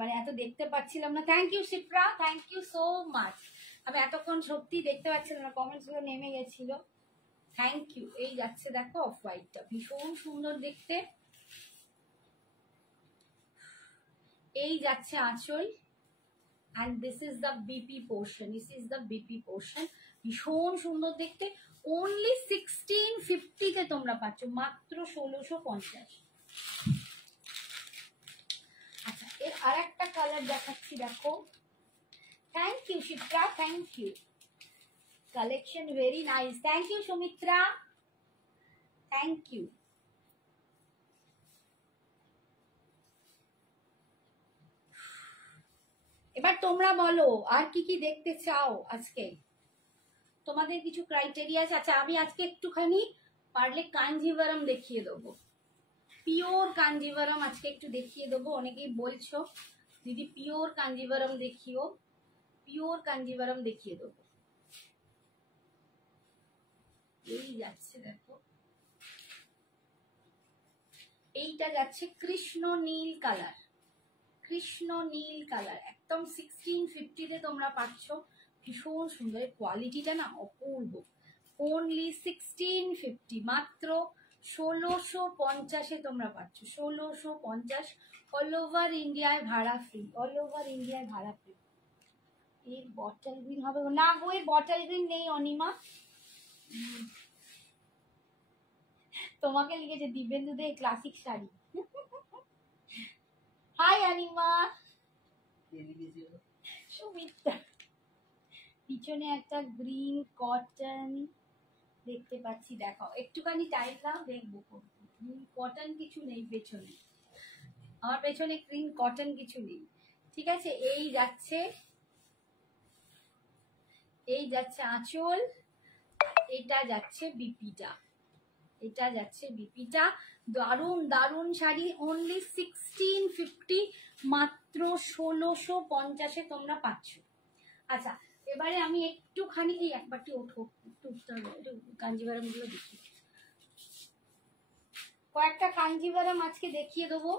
মানে এত দেখতে পাচ্ছিলাম না। Thank you Shipra, thank you so much. আমি এতক্ষণ সত্যি দেখতে পাচ্ছিলাম না, কমেন্টস গুলো নেমে গেছিল। Thank you. এই যাচ্ছে দেখো অফ হোয়াইটটা, ভীষণ সুন্দর দেখতে। এই যাচ্ছে আঁচল, and this is the BP portion, this is the BP portion, ভীষণ সুন্দর দেখতে। only 1650 তে তোমরা পাচ্ছ, মাত্র 1650। আচ্ছা, এর আরেকটা কালার দেখাচ্ছি, দেখো। Thank you Shipra, thank you, collection very nice. Thank you Sumitra, thank you. এবার তোমরা বলো আর কি কি দেখতে চাও আজকে, তোমাদের কিছু ক্রাইটেরিয়া আছে। আচ্ছা, আমি আজকে একটুখানি পারলে কাঞ্জিভারাম দেখিয়ে দেবো, পিওর কাঞ্জিভারাম আজকে একটু দেখিয়ে দেবো। অনেকেই বলছো দিদি পিওর কাঞ্জিভারাম দেখিও, পিওর কাঞ্জিভারাম দেখিয়ে দেবো। এই যাচ্ছে দেখো, এইটা যাচ্ছে কৃষ্ণ নীল কালার, কৃষ্ণ নীল কালার, একদম 1650 তে তোমরা পাচ্ছ, ভীষণ সুন্দর। কোয়ালিটিটা না অপূর্ব। অনলি 1650, মাত্র 1650 তোমরা পাচ্ছ, 1650। অল ওভার ইন্ডিয়ায় ভাড়া ফ্রি, অল ওভার ইন্ডিয়ায় ভাড়া ফ্রি। এই বটল গ্রিন হবে না গো, এই বটল গ্রিন নেই অনিমা। তোমাকে লিখেছে দিব্যেন্দু দে ক্লাসিক শাড়ি। হাই অনিমা, সুমিত্রা। পিছনে একটা গ্রিন কটন দেখতে পাচ্ছি, দেখো একটুখানি টাইম দাও, দেখবো। গ্রিন কটন কিছু নেই পেছনে, আমার পেছনে গ্রিন কটন কিছু নেই, ঠিক আছে। এই যাচ্ছে, এই যাচ্ছে আঁচল, এটা যাচ্ছে বিপিটা, এটা যাচ্ছে বিপিটা। দারুণ দারুণ শাড়ি, অনলি 1650, মাত্র 1650 তোমরা পাচ্ছ। আচ্ছা, এবারে আমি একটুখানি এই একবারটি ওঠো, একটু উঠতে হবে, একটু কাঞ্জিভারাম গুলো দেখি। কয়েকটা কাঞ্জিভারাম আজকে দেখিয়ে দেবো।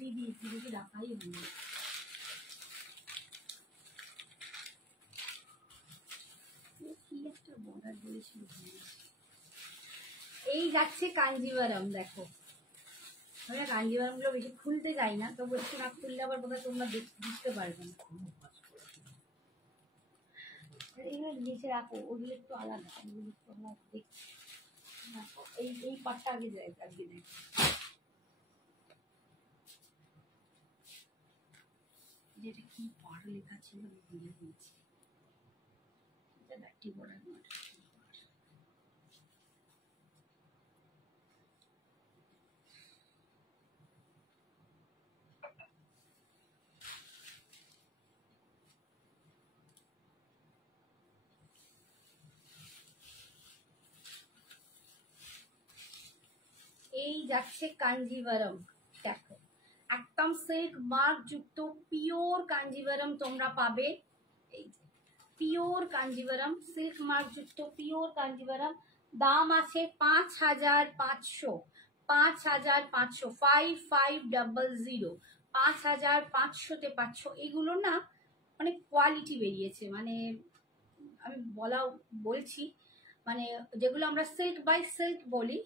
দিদি দিদিকে রাখাই হলো। এই যাচ্ছে কাঞ্জিভারাম, দেখো আমি কাঞ্জিভারাম গুলো বেশি খুলতে যাই না, তবু একটু না খুললে আবার বোধহয় তোমরা বুঝতে পারবে না। এগুলো নিচে রাখো, ওগুলো একটু আলাদা, ওগুলো একটু আমরা দেখছি। এই এই পাটটা আগে যায়, আগে দেখ। যেটা কি পাড় লেখা ছিল আমি ভুলে গেছি, এটা ব্যাটি বর্ডার নয়। এই যাচ্ছে কাঞ্জিভারাম, দেখো একদম সিল্ক মার্ক যুক্ত পিওর কাঞ্জিভারাম তোমরা পাবে। এই যে পিওর কাঞ্জিভারাম, সিল্ক মার্ক যুক্ত পিওর কাঞ্জিভারাম। দাম আছে 5500, 5500, 5500, 5500-তে পাচ্ছ। এগুলো না অনেক কোয়ালিটি বেরিয়েছে, মানে আমি বলছি, মানে যেগুলো আমরা সিল্ক বাই সিল্ক বলি,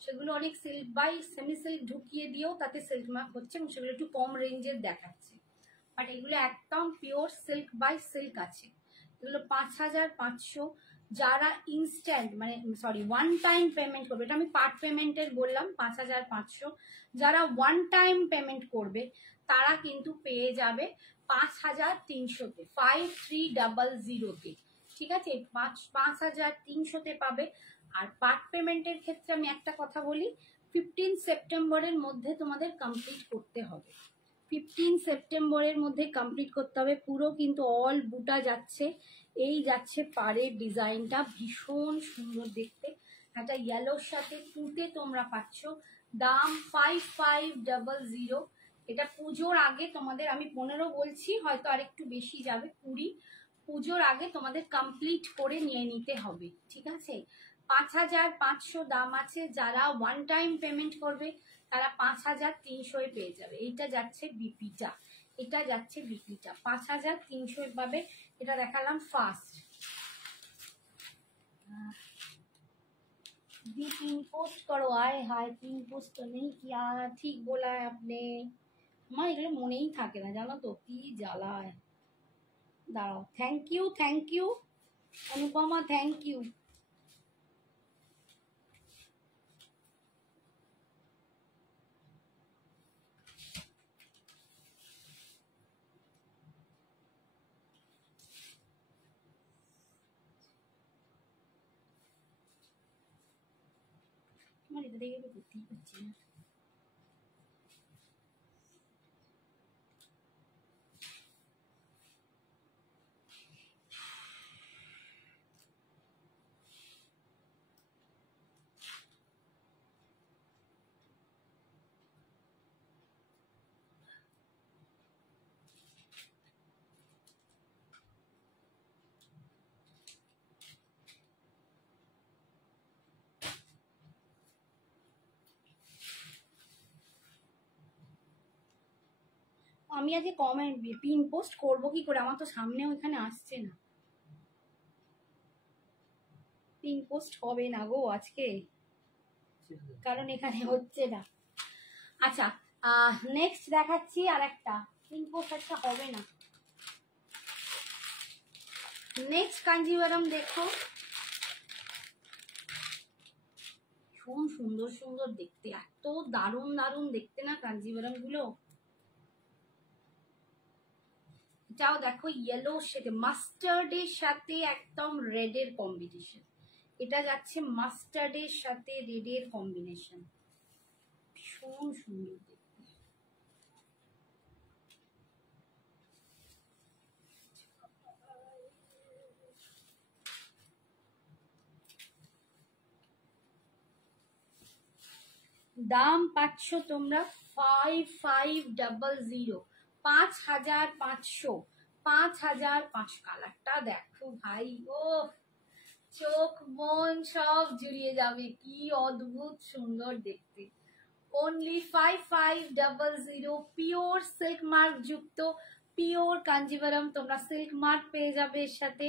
সেগুলো অনেক সিল্ক বাই সেমি সিল্ক ঢুকিয়ে দিয়েও তাতে সিল্ক মার্ক হচ্ছে, এবং সেগুলো একটু কম রেঞ্জের দেখাচ্ছে। বাট এগুলো একদম পিওর সিল্ক বাই সিল্ক আছে। এগুলো 5500। যারা ইনস্ট্যান্ট মানে সরি ওয়ান টাইম পেমেন্ট করবে, এটা আমি পার্ট পেমেন্টের বললাম 5500, যারা ওয়ান টাইম পেমেন্ট করবে তারা কিন্তু পেয়ে যাবে 5300-তে, 5300-তে, ঠিক আছে? 5300-তে পাবে। আর পার্ট পেমেন্টের ক্ষেত্রে আমি একটা কথা বলি, 15 সেপ্টেম্বরের মধ্যে তোমাদের কমপ্লিট করতে হবে। 15 সেপ্টেম্বরের মধ্যে কমপ্লিট করতে হবে। পুরো কিন্তু অল বুটা যাচ্ছে। এই যাচ্ছে পাড়ের ডিজাইনটা, ভীষণ সুন্দর দেখতে। একটা ইয়েলোর সাথে তুঁতে তোমরা পাচ্ছ। দাম 5500। এটা পুজোর আগে তোমাদের, আমি 15 বলছি, হয়তো আরেকটু বেশি যাবে, 20। পুজোর আগে তোমাদের কমপ্লিট করে নিয়ে নিতে হবে, ঠিক আছে? 5500 দাম আছে। যারা ওয়ান টাইম পেমেন্ট করবে তারা 5300 পেয়ে যাবে। এইটা যাচ্ছে বিপিটা, এটা যাচ্ছে বিপিটা 5300 পাবে। এটা দেখালাম ফার্স্ট। दी 3 पोस्ट करो, आए हाय 3 पोस्ट तो नहीं किया। ठीक बोला है आपने। আমার এগুলো মনেই থাকে না, জানো তো, কি জ্বালায়। দাঁড়াও, thank you Anupama, thank you. আমার এটা দেখে তো করতেই পারছি না। আমি আজকে কমেন্ট পিন পোস্ট করবো কি করে, আমার তো সামনেও এখানে আসছে না। পিন পোস্ট হবে না গো আজকে, কারণ এখানে হচ্ছে না। আচ্ছা, নেক্সট দেখাচ্ছি আর একটা। পিন পোস্ট একটা হবে না। নেক্সট কাঞ্জিভারম দেখো, ভীষণ সুন্দর সুন্দর দেখতে, এত দারুণ দারুণ দেখতে না কাঞ্জিভারম গুলো। এটাও দেখো ইয়েলো সাথে মাস্টার্ডের সাথে একদম রেডের কম্বিনেশন। এটা যাচ্ছে মাস্টার্ডের সাথে রেডের কম্বিনেশন, ভীষণ সুন্দর দেখতে। দাম পাচ্ছ তোমরা 5500, 5500, 5500। কালারটা দেখো ভাই, ও চোখ মন সব জুড়িয়ে যাবে, কি অদ্ভুত সুন্দর দেখতে। অনলি 5500, পিওর সিল্ক মার্ক যুক্ত, পিওর কাঞ্জিভারম। তোমরা সিল্ক মার্ক পেয়ে যাবে এর সাথে,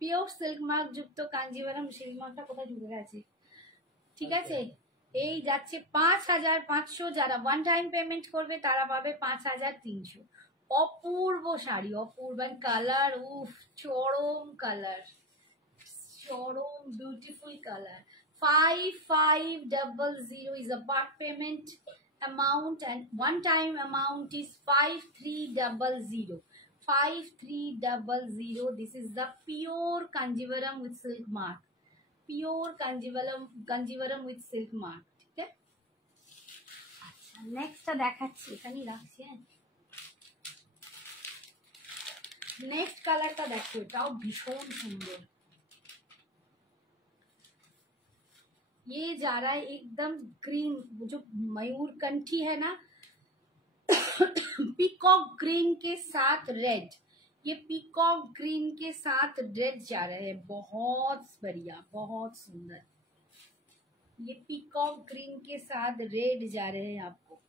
পিওর সিল্ক মার্ক যুক্ত কাঞ্জিভারম। সিল্ক মার্কটা কোথায় ঢুকে গেছে, ঠিক আছে? এই যাচ্ছে 5500। যারা ওয়ান টাইম পেমেন্ট করবে তারা পাবে 5300। অপূর্ব শাড়ি, অপূর্ব কালার, উফ চরম কালার, চরম beautiful colour. 5500 is a part payment amount and one time amount is 5300. 5300. This is the pure Kanjivaram with silk mark, pure Kanjivaram with silk mark, ঠিক আছে? আচ্ছা, নেক্সটটা দেখাচ্ছি, এখানেই রাখছি। হ্যাঁ, नेक्स्ट कलर का देखो, एटाও भीषण सुंदर। ये जा रहा है एकदम ग्रीन, जो मयूरकंठी है ना, पीकॉक ग्रीन के साथ रेड। ये पीकॉक ग्रीन के साथ रेड जा रहे हैं, बहुत बढ़िया, बहुत सुंदर। ये पीकॉक ग्रीन के साथ रेड जा रहे हैं आपको।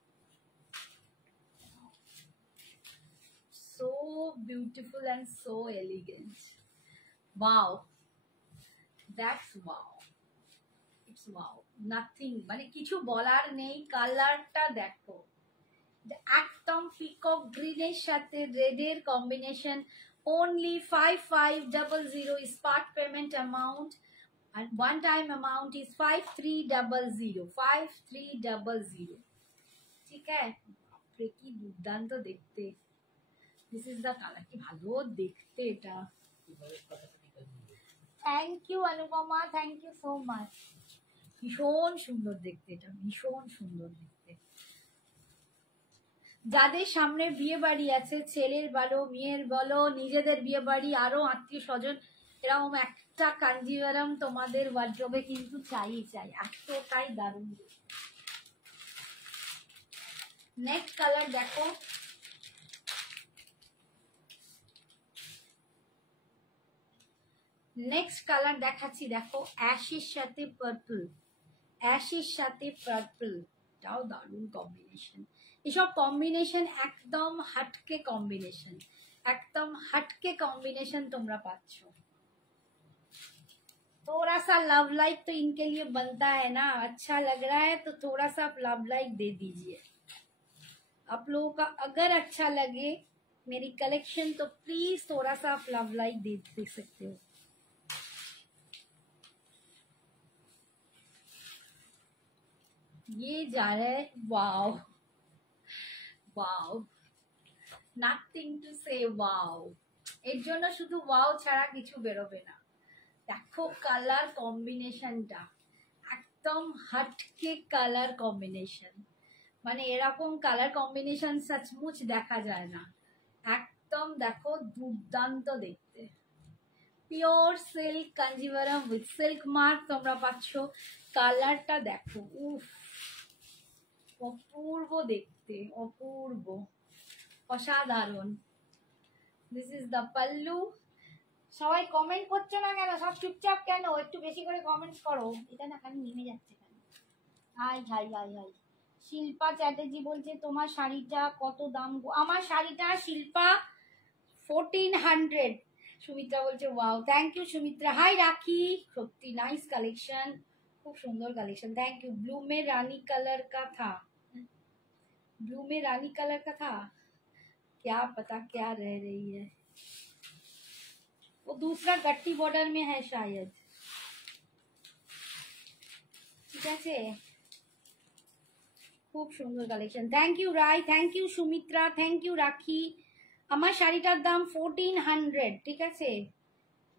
So beautiful and so elegant. Wow, that's wow. It's wow. Nothing, মানে কিছু বলার নেই। কালারটা দেখো, একদম পিকক গ্রিনের সাথে রেডের combination. Only 5500 is part payment amount and one time amount is 5300. 5300, ঠিক আছে? বাপরে কি দুর্দান্ত দেখতে, দিস ইজ দ্য কালার, কি ভালো দেখতে এটা। Thank you Anupama, thank you so much. ভীষণ সুন্দর দেখতে এটা, ভীষণ সুন্দর দেখতে। যাদের সামনে বিয়ে বাড়ি আছে, ছেলের বলো মেয়ের বলো, নিজেদের বিয়ে বাড়ি, আরো আত্মীয় স্বজন, এরকম একটা কাঞ্জিভারাম তোমাদের ওয়ার্ড্রবে কিন্তু চাই, এতটাই দারুণ। নেক্সট কালার দেখো, নেক্সট কালার দেখাচ্ছি, দেখো অ্যাশের সাথে পার্পল, অ্যাশের সাথে পার্পল, এটাও দারুণ কম্বিনেশন। এসব কম্বিনেশন একদম হটকে कॉम्बिनेशन, एकदम हटके कॉम्बिनेशन তোমরা পাচ্ছ। थोड़ा सा लव लाइक तो इनके लिए बनता है ना, अच्छा लग रहा है तो थोड़ा सा आप लव लाइक दे दीजिए। आप लोगों का अगर अच्छा लगे मेरी कलेक्शन तो प्लीज थोड़ा सा आप लव लाइक दे सकते हो। ये जा रहा है, wow wow, nothing to say, wow. এর জন্য শুধু ওয়াও ছাড়া কিছু বেরোবে না। দেখো কালার কম্বিনেশনটা, একদম হটকে কালার কম্বিনেশন, মানে এরকম কালার কম্বিনেশন সচমুচ দেখা যায় না। একদম দেখো দুর্দান্ত দেখতে। Pure silk Kanjivaram with silk mark তোমরা পাচ্ছ। কালারটা দেখো, উফ, অপূর্ব দেখতে, অপূর্ব, অসাধারণ। This is the pallu. সবাই কমেন্ট করছে না কেন, সব চুপচাপ কেন? একটু বেশি করে কমেন্টস করো। এটা না কেন নেমে যাচ্ছে কেন? High high high high. Shilpa Chatterjee বলছে তোমার শাড়িটা কত দাম গো? আমার শাড়িটা শিল্পা 1400। সুমিত্রা বলছে wow, thank you Sumitra. Hi Rakhi, সত্যি নাইস কালেকশন, খুব সুন্দর কালেকশন, থैंक यू। ब्लू में रानी कलर का था, ब्लू में रानी कलर का था, क्या पता क्या रह रही है, वो दूसरा गट्टी बॉर्डर में है शायद। ठीक है, खूब सुंदर collection, thank you Roy, thank you Sumitra, thank you Rakhi. আমার শাড়িটার দাম 1400, ঠিক আছে।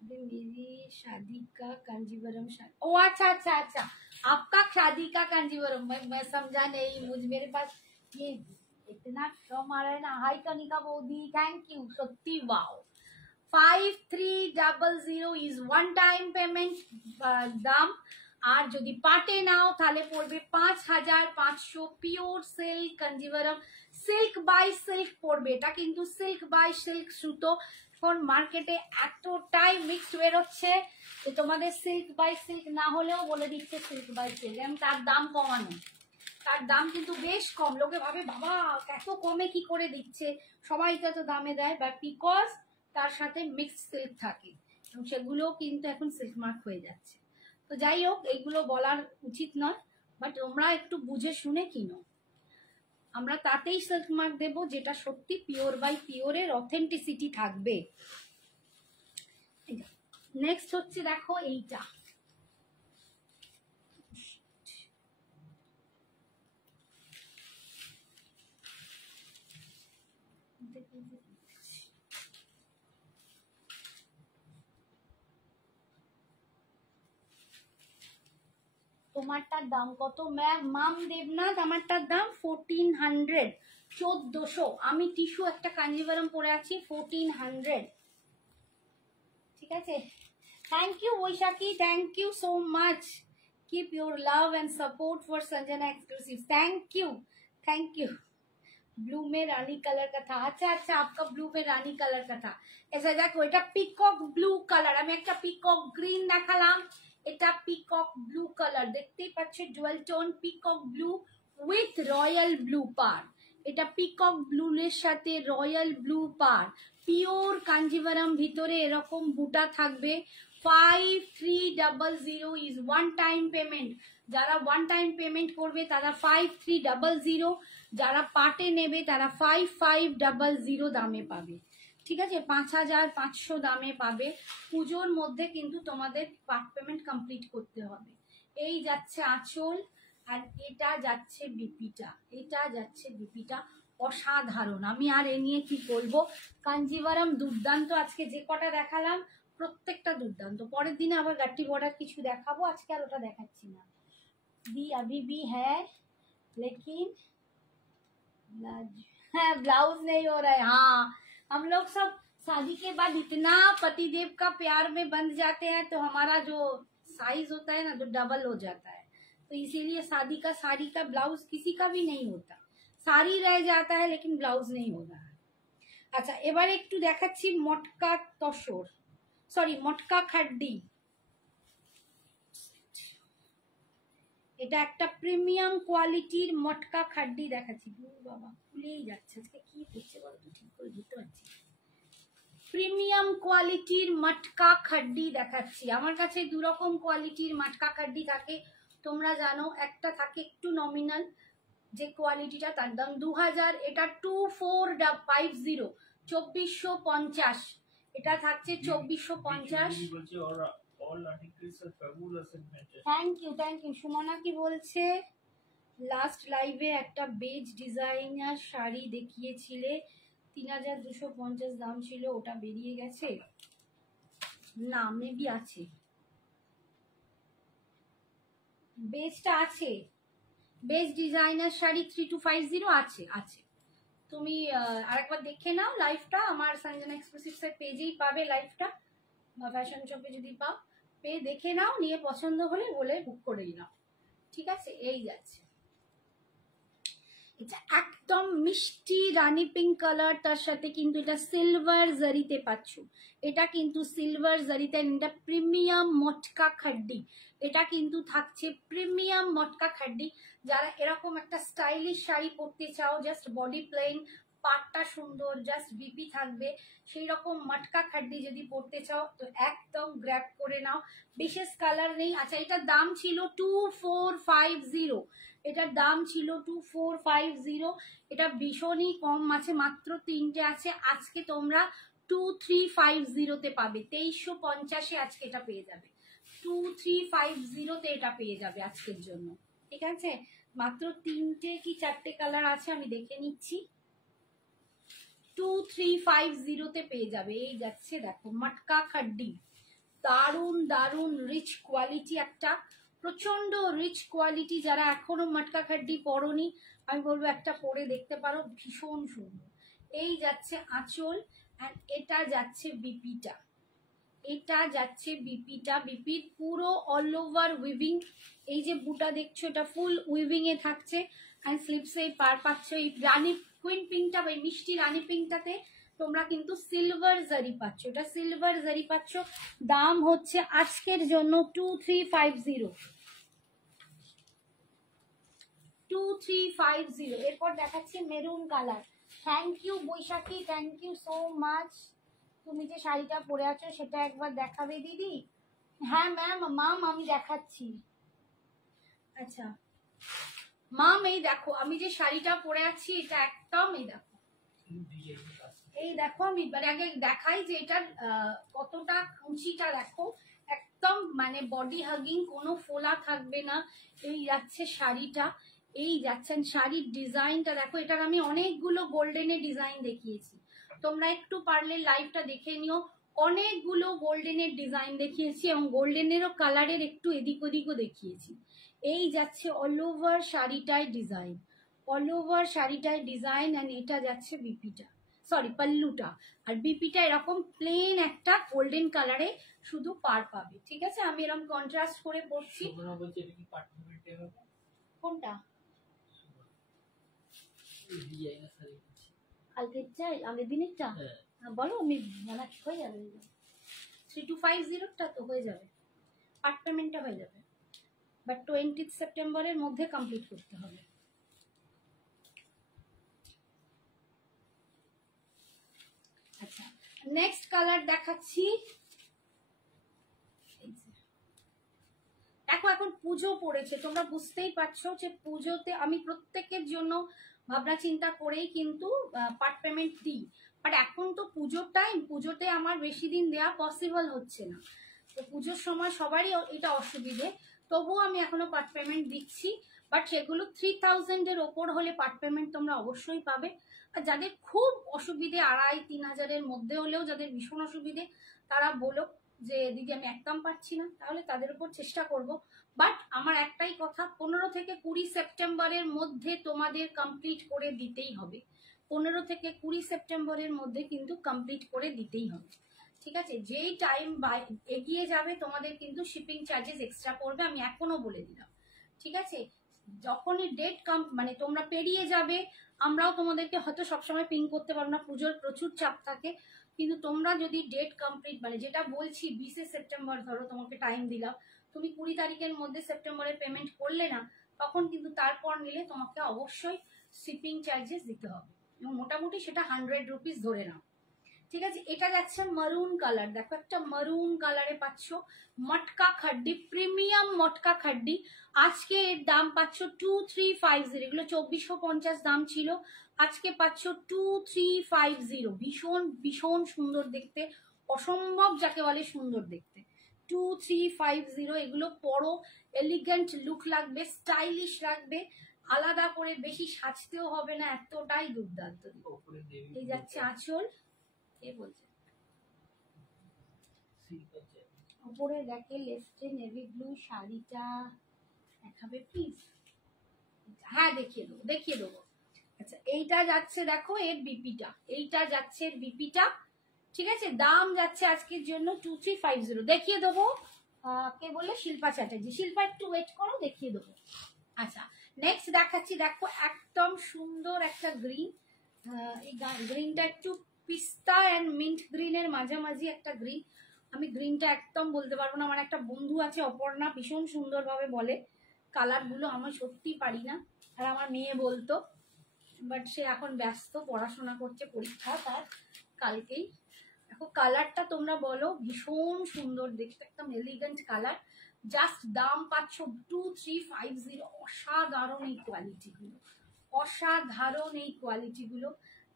मेरी शादी का कांजीवरम शादी, ओ अच्छा अच्छा अच्छा, आपका शादी का कांजीवरम, मैं समझा नहीं, मेरे पास ये इतना कम आ रहा है ना। हाई कनिका बौदी, thank you, Satti wow. 5300 is one time payment दाम, আর যদি পাটে নাও তাহলে পড়বে 5500। Pure silk Kanjivaram, silk by silk পড়বে এটা, কিন্তু সিল্ক বাই সিল্ক সুতো এখন মার্কেটে এতটাই মিক্সড বেরোচ্ছে যে তোমাদের সিল্ক বাই সিল্ক না হলেও বলে দিচ্ছে সিল্ক বাই সিল্ক, এবং তার দাম কমানো, তার দাম কিন্তু বেশ কম। লোকে ভাবে বাবা এত কমে কি করে দিচ্ছে, সবাই তো দামে দেয়, বাট বিকজ তার সাথে মিক্সড সিল্ক থাকে, এবং সেগুলোও কিন্তু এখন সিল্ক মার্ক হয়ে যাচ্ছে। তো যাই হোক, এইগুলো বলার উচিত নয়, বাট তোমরা একটু বুঝে শুনে কিনো। আমরা তাতেই সিল্ক মার্ক দেবো যেটা সত্যি পিওর বাই পিওরের অথেন্টিসিটি থাকবে। নেক্সট হচ্ছে দেখো এইটা, তোমারটার দাম কত মাম দেবনাথ? আমারটার দাম 1400, 1400। আমি টিস্যু একটা কাঞ্জিভারাম পরে আছি 1400, ঠিক আছে। Thank you Baishakhi, thank you so much. Keep your love and support for Sanjana exclusive, thank you thank you. Blue में रानी कलर का था, अच्छा अच्छा, आपका ब्लू में रानी कलर का था। ऐसा देखो এটা পিকক ব্লু কালার, আমি একটা পিকক গ্রিন দেখালাম, এটা পিকক ব্লু কালার, দেখতেই পাচ্ছ dual tone peacock blue with royal blue পার। এটা পিকক ব্লু এর সাথে রয়্যাল ব্লু পার, পিওর কাঞ্জিভারাম, ভিতরে এরকম বুটা থাকবে। 5300 ইজ ওয়ান টাইম পেমেন্ট। যারা ওয়ান টাইম পেমেন্ট করবে তারা 5300, যারা পাটে নেবে তারা 5500 দামে পাবে, ঠিক আছে, 5500 দামে পাবে। পুজোর মধ্যে কিন্তু তোমাদের পাট পেমেন্ট কমপ্লিট করতে হবে। এই যাচ্ছে আঁচল, আর এটা যাচ্ছে বিপিটা, এটা যাচ্ছে বিপিটা। অসাধারণ। আমি আর এ নিয়ে কি বলবো, কাঞ্জিভারাম দুর্দান্ত। আজকে যে কটা দেখালাম প্রত্যেকটা দুর্দান্ত। পরের দিনে আবার গাট্টি বর্ডার কিছু দেখাবো, আজকে আর ওটা দেখাচ্ছি না। भी अभी भी है लेकिन ब्लाउज नहीं हो रहा है। हाँ, हम लोग सब शादी के बाद इतना पतिदेव का प्यार में बंध जाते हैं तो हमारा जो साइज होता है ना जो डबल हो जाता है, तो इसीलिए शादी का साड़ी का ब्लाउज किसी का भी नहीं होता, साड़ी रह जाता है लेकिन ब्लाउज नहीं हो रहा है। अच्छा, এবার একটু দেখাচ্ছি মটকা তসর, সরি মটকা খাড্ডি। এটা একটা প্রিমিয়াম কোয়ালিটির মটকা খাড্ডি দেখাচ্ছি। বাবা খুলেই যাচ্ছে, আজকে কি হচ্ছে বলো তো, ঠিক করে ধরতে পারছি। প্রিমিয়াম কোয়ালিটির মটকা খাড্ডি দেখাচ্ছি। আমার কাছে দু রকম কোয়ালিটির মটকা খাড্ডি থাকে, তোমরা জানো। একটা থাকে একটু নমিনাল, যে কোয়ালিটিটা তার দাম 2000, এটা 2450, 2450। এটা থাকছে 2450। Thank you. সুমনা কি বলছে, লাস্ট লাইভে একটা বেজ ডিজাইনার শাড়ি দেখিয়েছিলে, 3250 দাম ছিল, ওটা বেরিয়ে গেছে না? মেবি আছে, বেজটা আছে, বেজ ডিজাইনার শাড়ি 3250 আছে। তুমি আরেকবার দেখে নাও লাইভটা, আমার সঞ্জনা এক্সক্লুসিভসের পেজেই পাবে লাইভটা, বা ফ্যাশন শপে যদি পাও, পেয়ে দেখে নাও, নিয়ে পছন্দ হলে বলে বুক করেই নাও, ঠিক আছে? এই যাচ্ছে, এটা একদম মিষ্টি রানী পিঙ্ক কালার, তার সাথে কিন্তু এটা সিলভার জারিতে পাচ্ছ। এটা কিন্তু সিলভার জারিতে, এটা প্রিমিয়াম মটকা খাড্ডি। এটা কিন্তু থাকছে প্রিমিয়াম মটকা খাড্ডি। যারা এরকম একটা স্টাইলিশ শাড়ি পরতে চাও, জাস্ট বডি প্লেন, পাটটা সুন্দর, জাস্ট বিপি থাকবে, সেই রকম মটকা খাড্ডি যদি পরতে চাও তো একদম গ্র্যাব করে নাও। বিশেষ কালার নেই। আচ্ছা, এটার দাম ছিল 2450, এটার দাম ছিল 2450। এটা ভীষণই কম আছে, মাত্র 3টে আছে। আজকে তোমরা 2350-তে পাবে, 2350-এ আজকে এটা পেয়ে যাবে, 2350-তে এটা পেয়ে যাবে আজকের জন্য, ঠিক আছে? মাত্র 3টে কি 4টে কালার আছে, আমি দেখে নিচ্ছি। 2350-তে পেয়ে যাবে। এই যাচ্ছে, দেখো মটকা খাড্ডি, দারুন দারুন রিচ কোয়ালিটি, একটা প্রচন্ড রিচ কোয়ালিটি। যারা এখনো মটকা খাড্ডি পরনি, আমি বলবো একটা পরে দেখতে পারো, ভীষণ সুন্দর। এই যাচ্ছে আঁচল, আর এটা যাচ্ছে বিপিটা, এটা যাচ্ছে বিপিটা। বিপির পুরো অল ওভার উইভিং, এই যে বুটা দেখছো এটা ফুল উইভিং এ থাকছে, অ্যান্ড স্লিপসে পার পাচ্ছ। এই রানী কুইন পিঙ্কটা বা মিষ্টি রানী পিঙ্কটাতে তোমরা কিন্তু সিলভার জারি পাচ্ছ, এটা সিলভার জারি পাচ্ছ। দাম হচ্ছে আজকের জন্য 2350, 2350। এরপর দেখাচ্ছি maroon colour. Thank you Baishakhi, thank you so much. তুমি যে শাড়িটা পরে আছো সেটা একবার দেখাবে দিদি? হ্যাঁ মাম আমি দেখাচ্ছি। আচ্ছা মাম, এই দেখো আমি যে শাড়িটা পরে আছি, এটা একদম এই দেখো আমি আগে দেখাই যে এটার কতটা কুচিটা দেখো, একদম মানে বডি হাগিং, কোনো ফোলা থাকবে না। এই যাচ্ছে শাড়িটা, এই যাচ্ছেন শাড়ির ডিজাইনটা দেখো। এটার আমি অনেকগুলো গোল্ডেনের ডিজাইন দেখিয়েছি, তোমরা একটু পারলে লাইভটা দেখে নিও। অনেকগুলো গোল্ডেনের ডিজাইন দেখিয়েছি, এবং গোল্ডেনেরও কালারের একটু এদিক ওদিকও দেখিয়েছি। এই যাচ্ছে অল ওভার শাড়িটায় ডিজাইন, অল ওভার শাড়িটায় ডিজাইন, অ্যান্ড এটা যাচ্ছে বিপিটা, সরি পাল্লুটা। আর বিপিটা এরকম প্লেন একটা গোল্ডেন কালারে শুধু পার পাবে, ঠিক আছে? আমি এরকম কন্ট্রাস্ট করে পরছি। কোনটা? কালকে চাই, আগের দিনেরটা? বলো, আমি বানাচ্ছি, হয়ে যাবে 3250টা তো হয়ে যাবে, পার্ট পেমেন্টটা হয়ে যাবে, বাট 20 সেপ্টেম্বরের মধ্যে কমপ্লিট করতে হবে। আচ্ছা, নেক্সট কালার দেখাচ্ছি। দেখো এখন পুজো পড়েছে, তোমরা বুঝতেই পারছো যে পুজোতে আমি প্রত্যেকের জন্য ভাবনা চিন্তা করেই কিন্তু পার্ট পেমেন্ট দিই, বাট এখন তো পুজোর টাইম, পুজোতে আমার বেশি দিন দেওয়া পসিবল হচ্ছে না, তো পুজোর সময় সবারই এটা অসুবিধে, তবুও আমি এখনো পার্ট পেমেন্ট দিচ্ছি। বাট সেগুলো 3000-এর ওপর হলে পার্ট পেমেন্ট তোমরা অবশ্যই পাবে। আর যাদের খুব অসুবিধে 2500-3000 মধ্যে হলেও যাদের ভীষণ অসুবিধে তারা বলো যে দিদি আমি একদম পাচ্ছি না, তাহলে তাদের উপর চেষ্টা করব। বাট আমার একটাই কথা, 15 থেকে 20 সেপ্টেম্বরের মধ্যে তোমাদের কমপ্লিট করে দিতেই হবে। 15 থেকে 20 সেপ্টেম্বরের মধ্যে কিন্তু কমপ্লিট করে দিতেই হবে, ঠিক আছে? যেই টাইম এগিয়ে যাবে তোমাদের কিন্তু শিপিং চার্জেস এক্সট্রা পড়বে, আমি এখনো বলে দিলাম, ঠিক আছে? যখনই ডেট মানে তোমরা পেরিয়ে যাবে, আমরাও তোমাদেরকে হয়তো সবসময় পিন করতে পারবো না, পুজোর প্রচুর চাপ থাকে, কিন্তু তোমরা যদি ডেট কমপ্লিট মানে যেটা বলছি 20 সেপ্টেম্বর ধরো তোমাকে টাইম দিলাম, তুমি 20 তারিখের মধ্যে সেপ্টেম্বরের পেমেন্ট করলে না, তখন কিন্তু তারপর নিলে তোমাকে অবশ্যই শিপিং চার্জেস দিতে হবে, এবং মোটামুটি সেটা 100 রুপিস ধরে নাও, ঠিক আছে? এটা যাচ্ছে মারুন কালার, দেখো একটা মারুন কালারে পাচ্ছ মটকা খাড্ডি, প্রিমিয়াম মটকা খাড্ডি। আজকে এর দাম পাচ্ছ 2350, এগুলো 2450 দাম ছিল, আজকে পাচ্ছ 2350। ভীষণ ভীষণ সুন্দর দেখতে, অসম্ভব যাকে বলে সুন্দর দেখতে। 2350, এগুলো পরো, এলিগেন্ট লুক লাগবে, স্টাইলিশ লাগবে, আলাদা করে বেশি সাজতেও হবে না, এতটাই দুর্দান্ত। এই যাচ্ছে আঁচল, কে বলছে উপরে দেখে লেফটে নেভি ব্লু শাড়িটা দেখাবে প্লিজ? হ্যাঁ দেখিয়ে দেবো। আচ্ছা এইটা যাচ্ছে দেখো এর বিপিটা, এইটা যাচ্ছে এর বিপিটা, ঠিক আছে? দাম যাচ্ছে আজকের জন্য 2350, দেখিয়ে দেবো। কে বললে? শিল্পা চ্যাটার্জি। শিল্পা একটু ওয়েট করো, দেখিয়ে দেবো। আচ্ছা নেক্সট দেখাচ্ছি, দেখো একদম সুন্দর একটা গ্রিন, এই গ্রিনটা একটু পিস্তা অ্যান্ড মিন্ট গ্রিনের মাঝামাঝি একটা গ্রিন। আমি গ্রিনটা একদম বলতে পারবো না, আমার একটা বন্ধু আছে অপর্ণা, ভীষণ সুন্দরভাবে বলে কালারগুলো, আমি সত্যি পারি না, আর আমার মেয়ে বলতো, বাট সে এখন ব্যস্ত, পড়াশোনা করছে, পরীক্ষা তার কালকেই। দেখো কালারটা তোমরা বলো, ভীষণ সুন্দর দেখতে, একদম এলিগেন্ট কালার। জাস্ট দাম পাচ্ছ 2350, অসাধারণ এই কোয়ালিটিগুলো, অসাধারণ এই কোয়ালিটিগুলো।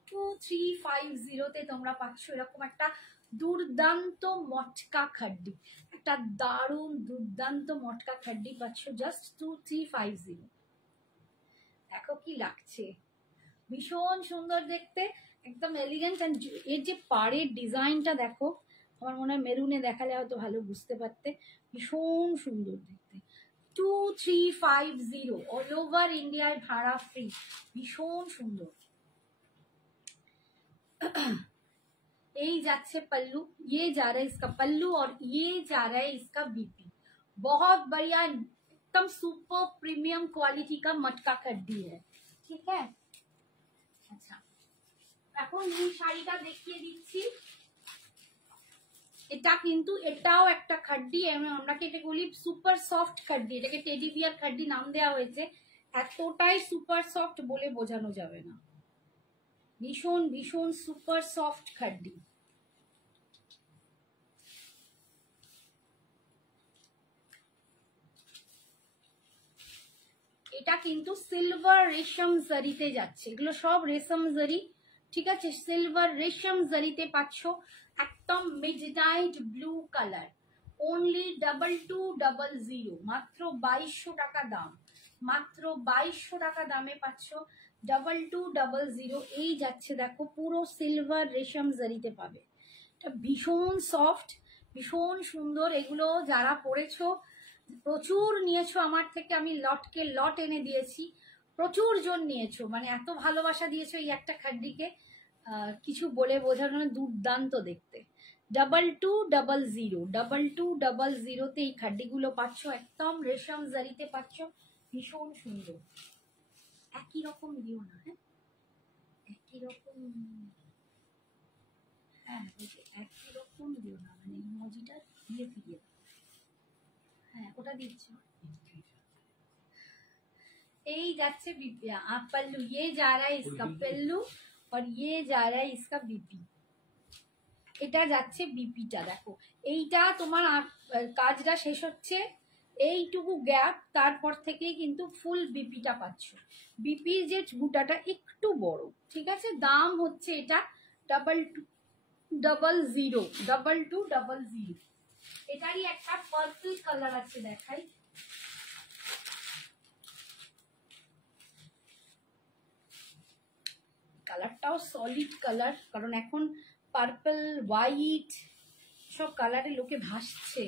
2350-তে তোমরা পাচ্ছ এরকম একটা দুর্দান্ত মটকা খাড্ডি, একটা দারুণ দুর্দান্ত মটকা খাড্ডি পাচ্ছ জাস্ট 2350। দেখো কি লাগছে, ভীষণ সুন্দর দেখতে, একদম এলিগেন্ট। এর যে পাড়ের ডিজাইনটা দেখো, আমার মনে হয় মেরুনে দেখালে হয়তো ভালো বুঝতে পারতে, ভীষণ সুন্দর দেখতে। 2350, অল ওভার ইন্ডিয়ায় ভাড়া ফ্রি, ভীষণ সুন্দর। यही जाच्छे पल्लू, ये जा रहा है इसका पल्लू, और ये जा रहा है इसका बीपी। बहुत बढ़िया एकदम सुपर प्रीमियम क्वालिटी का मटका खड्डी है, ठीक है? अच्छा এখন এই শাড়িটা দেখিয়ে দিচ্ছি, এটা কিন্তু এটাও একটা খাড্ডি, আমরা এটাকে বলি সুপার সফট খাড্ডি, এটাকে টেডি বিয়ার খাড্ডি নাম দেওয়া হয়েছে, এতটাই সুপার সফট বলে বোঝানো যাবে না, ভীষণ ভীষণ সুপার সফট খাড্ডি। এটা কিন্তু সিলভার রেশম জারিতে যাচ্ছে, এগুলো সব রেশম জারি, ঠিক আছে? সিলভার রেশম জারিতে পাচ্ছ, একদম মিডনাইট ব্লু কালার, অনলি 2200, মাত্র 2200 টাকা দাম, মাত্র 2200 টাকা দামে পাচ্ছ 2200। এই যাচ্ছে দেখো পুরো সিলভার রেশম জারিতে পাবে, এটা ভীষণ সফট, ভীষণ সুন্দর। এগুলো যারা পরেছো প্রচুর নিয়েছো আমার থেকে, আমি লটকে লট এনে দিয়েছি, প্রচুর জন নিয়েছো, মানে এত ভালোবাসা দিয়েছো এই একটা খাড্ডিকে, কিছু বলে বোঝানো, দুর্দান্ত দেখতে। 2200 এই খাড্ডিগুলো পাচ্ছ, একদম রেশম জারিতে পাচ্ছ, ভীষণ সুন্দর। একই রকম দিও না, হ্যাঁ একই রকম, হ্যাঁ একই রকম দিও না, মানে ইমোজিটা দিয়ে ফিরিয়ে, হ্যাঁ ওটা দিচ্ছ। এই যাচ্ছে पल्लू, ये जा रहा है इसका पल्लू, और ये जा रहा है इसका बीपी। এটা যাচ্ছে বিপিটা, দেখো এইটা তোমার কাজটা শেষ হচ্ছে, এইটুকু গ্যাপ, তারপর থেকেই কিন্তু ফুল বিপিটা পাচ্ছ। বিপির যে বুটাটা একটু বড়, ঠিক আছে? দাম হচ্ছে এটা 2200। এটারই একটা পার্পল কালার আছে, দেখাই, কালারটাও সলিড কালার, কারণ এখন পার্পল হোয়াইট সব কালারে লোকে ভাসছে,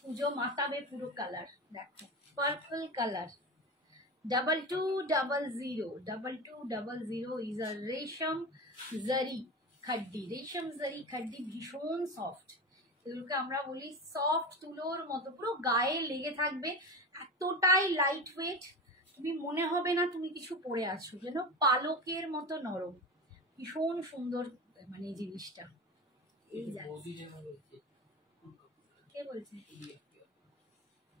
পুজো মাতাবে পুরো কালার। দেখো পার্পল কালার, 2200 ইজ আ রেশম জারি খাড্ডি। রেশম জারি খাড্ডি ভীষণ সফট, এগুলোকে আমরা বলি সফট তুলোর মতো, পুরো গায়ে লেগে থাকবে, এতটাই লাইট ওয়েট, তুমি মনে হবে না তুমি কিছু পরে আছো, যেন পালকের মতো নরম, ভীষণ সুন্দর মানে এই জিনিসটা। এই কে বলছে?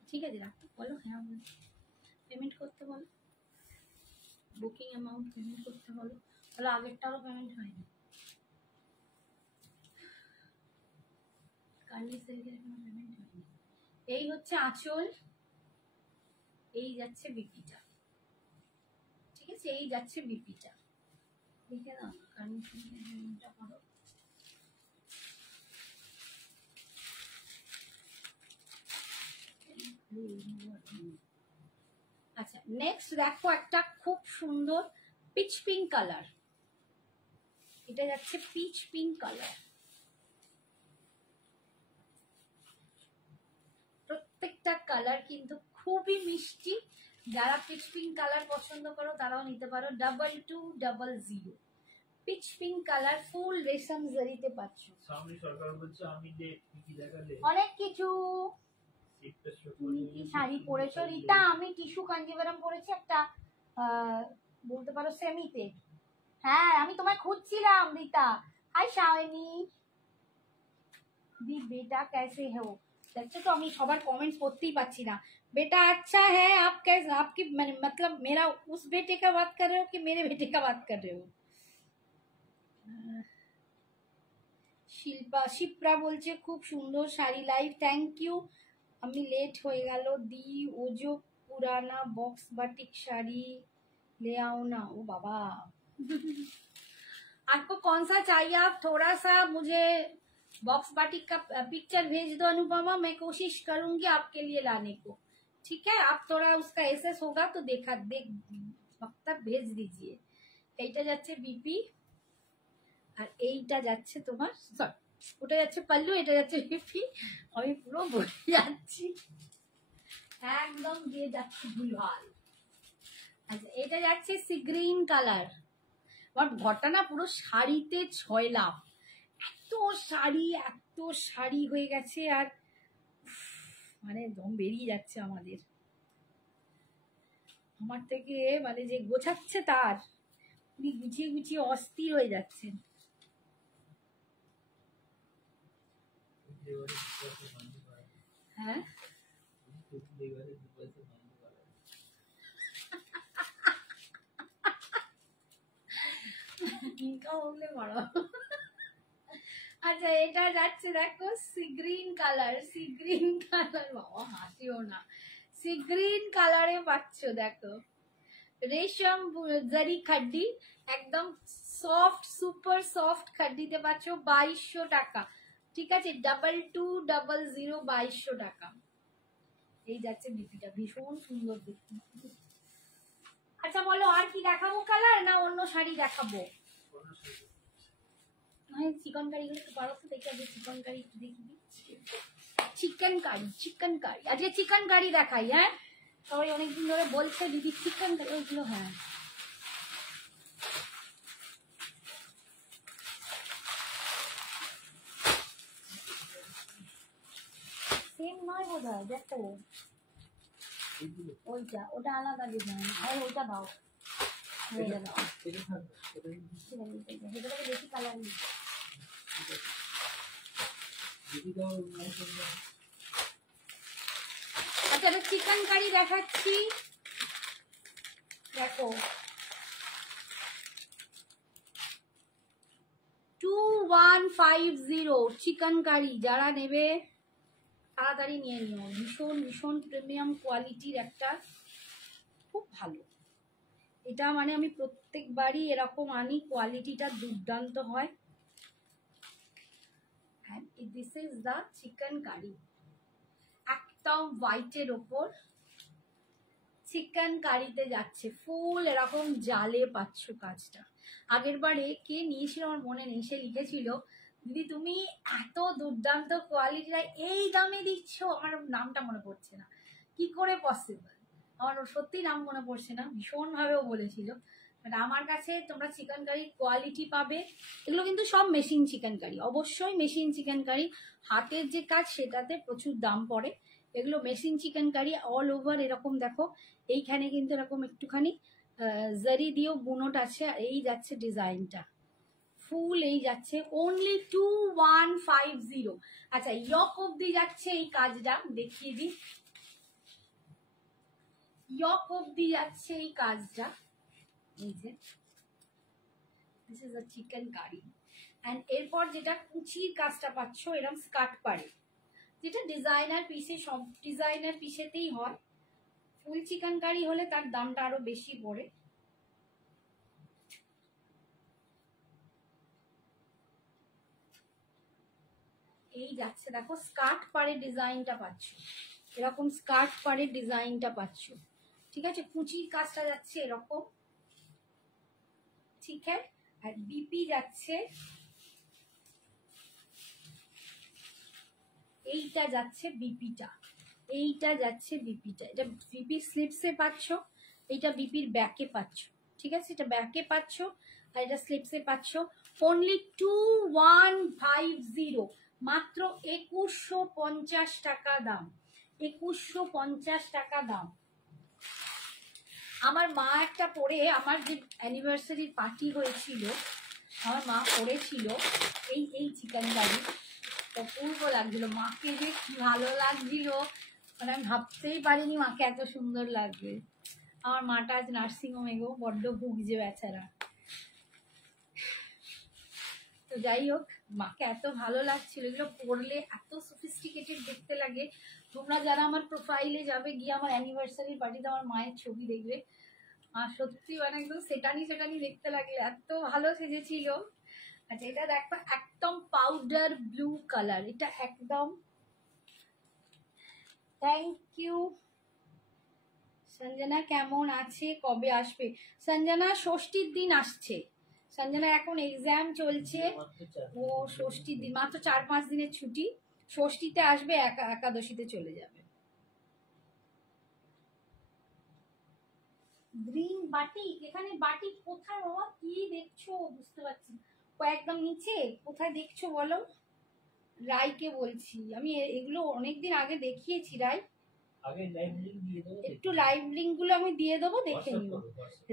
ঠিক আছে রাখতে বলো, হ্যাঁ পেমেন্ট করতে বলো, বুকিং অ্যামাউন্ট পেমেন্ট করতে বলো, তাহলে আগেরটারও পেমেন্ট হয়নি, কার্লি সিল্কের এখনো পেমেন্ট হয়নি। এই হচ্ছে আঁচল, এই যাচ্ছে বিপিটা, ঠিক আছে, এই যাচ্ছে বিপিটা, লিখে দাও না, কার্লি সিল্কের পেমেন্টটা করো। আচ্ছা নেক্সট দেখো একটা খুব সুন্দর পিচ পিঙ্ক কালার, এটা যাচ্ছে পিচ পিঙ্ক কালার, প্রত্যেকটা কালার কিন্তু খুবই মিষ্টি, যারা পিচ পিঙ্ক কালার পছন্দ করো তারাও নিতে পারো। 2200 পিচ পিঙ্ক কালার, ফুল রেশম জরিতে পাচ্ছ। সামনে সরকার বলছে আমি দে কি দেখালে অনেক কিছু। তুমি কি শাড়ি পরেছো রিতা? আমি টিস্যু কাঞ্জিভারাম পরেছি একটা, বলতে পারো সেমিতে। হ্যাঁ আমি তোমায় খুঁজছিলাম রিতা। হাই শাওনি দি বেটা कैसे हो? দেখছো তো আমি সবার কমেন্টস পড়তেই পাচ্ছি না। बेटा अच्छा है, आप कैसे, आपकी मतलब मेरा उस बेटे का बात कर रहे हो कि मेरे बेटे का बात कर रहे हो? শিল্পা শিপ্রা বলছে খুব সুন্দর শাড়ি লাইভ, থ্যাংক ইউ। আমি लेट হয়ে গেল দি, ও जो पुराना बॉक्स बाटिक साड़ी ले आओ ना। ओ बाबा आपको कौन सा चाहिए? आप थोड़ा सा मुझे बॉक्स बाटिक का पिक्चर भेज दो अनुपमा, मैं कोशिश करूंगी आपके लिए लाने को, ठीक है? आप थोड़ा उसका एसेस होगा तो देख वक्त भेज दीजिए। এইটা যাচ্ছে বিপি, আর এইটা যাচ্ছে তোমার, সরি ওটা যাচ্ছে পাল্লু, এটা যাচ্ছে বিপি, আমি পুরো বলে যাচ্ছি, একদম দিয়ে যাচ্ছি ভুলভাল। আচ্ছা এটা যাচ্ছে সি গ্রিন কালার। আমার ঘরটা না পুরো শাড়িতে ছয়লাম, এত শাড়ি হয়ে গেছে, আর মানে দম বেরিয়ে যাচ্ছে আমাদের, আমার থেকে মানে যে গোছাচ্ছে তার, উনি গুছিয়ে গুছিয়ে অস্থির হয়ে যাচ্ছেন। হ্যাঁ আচ্ছা এটা যাচ্ছে দেখো sea green colour, sea green colour, বাবা হাসিও না, সি গ্রিন কালারে পাচ্ছ দেখো, রেশম জারি খাড্ডি, একদম সফট সুপার সফট খাড্ডিতে পাচ্ছ 2200 টাকা, ঠিক আছে? 2200 2200 টাকা। এই যাচ্ছে বিপিটা, ভীষণ সুন্দর দেখতে। আচ্ছা বলো আর কি দেখাবো কালার, না অন্য শাড়ি দেখাবো? চিকেন কারি গুলো একটু পারো তো দেখি, আগে চিকেন কারি একটু দেখি, চিকেন কারি, চিকেন কারি, আজকে চিকেন কারি দেখাই। হ্যাঁ সবাই অনেকদিন ধরে বলছে দিদি চিকেন কারি, ওইগুলো হ্যাঁ সেম নয় বোধ হয়, দেখো ওইটা, ওটা আলাদা ডিজাইন, আর ওইটা দাও, ওইটা দাও, ঠিক আছে সেটাকে বেশি কালার নিই। আচ্ছা চিকেন কারি দেখাচ্ছি, দেখো 2150 চিকেন কারি, যারা নেবে তাড়াতাড়ি নিয়ে নিও, ভীষণ ভীষণ প্রিমিয়াম কোয়ালিটির একটা, খুব ভালো এটা, মানে আমি প্রত্যেকবারই এরকম আনি, কোয়ালিটিটা দুর্দান্ত হয়। This is the chicken curry, একদম হোয়াইটের ওপর চিকেন কারিতে যাচ্ছে, ফুল এরকম জালে পাচ্ছ কাজটা, আগের বারে কে নিয়েছিল আমার মনে নেই, সে লিখেছিল দিদি তুমি এত দুর্দান্ত কোয়ালিটির এই দামে দিচ্ছ, আমার নামটা মনে পড়ছে না, কি করে পসিবল, আমার সত্যি নাম মনে পড়ছে না, ভীষণভাবেও বলেছিল। বাট আমার কাছে তোমরা চিকেন কারি কোয়ালিটি পাবে, এগুলো কিন্তু সব মেশিন চিকেন কারি, অবশ্যই মেশিন চিকেন কারি, হাতের যে কাজ সেটাতে প্রচুর দাম পড়ে। এগুলো machine chicken curry all over এরকম দেখো, এইখানে কিন্তু এরকম একটুখানি জারি দিয়েও বুনট আছে, আর এই যাচ্ছে ডিজাইনটা ফুল, এই যাচ্ছে অনলি 2150। আচ্ছা ইয়ক অব্দি যাচ্ছে এই কাজটা, দেখিয়ে দিই, ইয়ক অব্দি যাচ্ছে এই কাজটা, এই যে this is a chicken curry. And এরপর যেটা কুচির কাজটা পাচ্ছ এরকম স্কার্ট পাড়ে, যেটা ডিজাইনার পিসে, সব ডিজাইনার পিসেতেই হয়, ফুল চিকেন কারি হলে তার দামটা আরো বেশি পড়ে। এই যাচ্ছে দেখো স্কার্ট পাড়ের ডিজাইনটা পাচ্ছ, এরকম স্কার্ট পাড়ের ডিজাইনটা পাচ্ছ, ঠিক আছে, কুচির কাজটা যাচ্ছে এরকম, ঠিক আছে। আর বিপি যাচ্ছে, এইটা যাচ্ছে বিপিটা, এইটা যাচ্ছে বিপিটা, এটা বিপি স্লিপসে পাচ্ছ, এইটা বিপির ব্যাকে পাচ্ছ, ঠিক আছে, এটা ব্যাকে পাচ্ছ আর এটা স্লিপসে পাচ্ছ। অনলি 2150, মাত্র 2150 টাকা দাম, 2150 টাকা দাম। আমার মা একটা পরে, আমার যে অ্যানিভার্সারির পার্টি হয়েছিল আমার মা পরেছিল এই এই চিকেন কারি, অপূর্ব লাগছিল, মাকে যে কি ভালো লাগছিল, মানে আমি ভাবতেই পারিনি মাকে এত সুন্দর লাগবে। আমার মাটা আজ নার্সিংহোমে গো, বড্ড ভুগছে বেচারা। তো যাই হোক, মাকে এত ভালো লাগছিল, এগুলো পরলে এত সফিস্টিকেটেড দেখতে লাগে। তোমরা যারা আমার প্রোফাইলে যাবে, গিয়ে আমার অ্যানিভার্সারি পার্টিতে আমার মায়ের ছবি দেখবে, আর সত্যি মানে একদম সেটানি সেটানি দেখতে লাগলে, এত ভালো সেজেছিল। আচ্ছা এটা দেখো একদম পাউডার ব্লু কালার, এটা একদম, থ্যাংক ইউ। সঞ্জনা কেমন আছে, কবে আসবে? সঞ্জনা ষষ্ঠীর দিন আসছে, সঞ্জনা এখন এক্সাম চলছে, ও ষষ্ঠীর দিন, মাত্র 4-5 দিনের ছুটি, ষষ্ঠীতে আসবে, একাদশীতে চলে যাবে। গ্রিন বাটিক, এখানে বাটিক কোথায় বাবা, কি দেখছো বুঝতে পারছি, একদম নিচে কোথায় দেখছো বলো? রাইকে বলছি আমি, এগুলো অনেকদিন আগে দেখিয়েছি রাই, আগে লাইভ লিংক দিয়ে দেবো, একটু লাইভ লিংক গুলো আমি দিয়ে দেবো, দেখে নিও।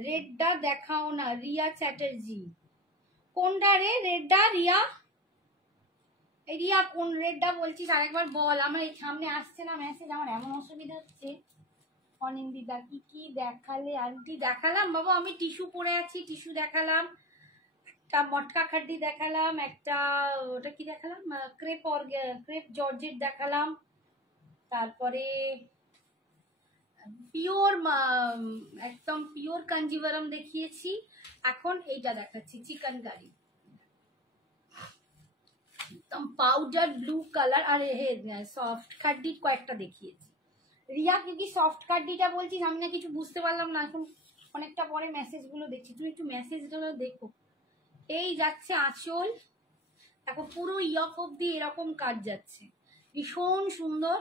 রেডটা দেখাও না, রিয়া চ্যাটার্জি, কোনটা রে রেডটা? রিয়া, এই রিয়া কোন রেডটা বলছিস আরেকবার বল, আমার এই সামনে আসছে না মেসেজ, আমার এমন অসুবিধা হচ্ছে। অনিন্দিতা কি কি দেখালে আন্টি? দেখালাম বাবা, আমি টিস্যু পরে আছি, টিস্যু দেখালাম, একটা মটকা খাড্ডি দেখালাম, একটা ওটা কি দেখালাম, ক্রেপ জর্জেট দেখালাম, তারপরে পিওর একদম পিওর কাঞ্জিভারাম দেখিয়েছি, এখন এইটা দেখাচ্ছি চিকেন কারি, একদম পাউডার ব্লু কালার। আর সফট খাড্ডির কয়েকটা দেখিয়েছি। রিয়া কি সফট কাড্ডিটা বলছিস, আমি না কিছু বুঝতে পারলাম না, এখন অনেকটা পরে মেসেজগুলো দেখছি, তুই একটু মেসেজগুলো দেখো। এই যাচ্ছে আঁচল, এখন পুরো ইয়ক অব্দি এরকম কাজ যাচ্ছে, ভীষণ সুন্দর,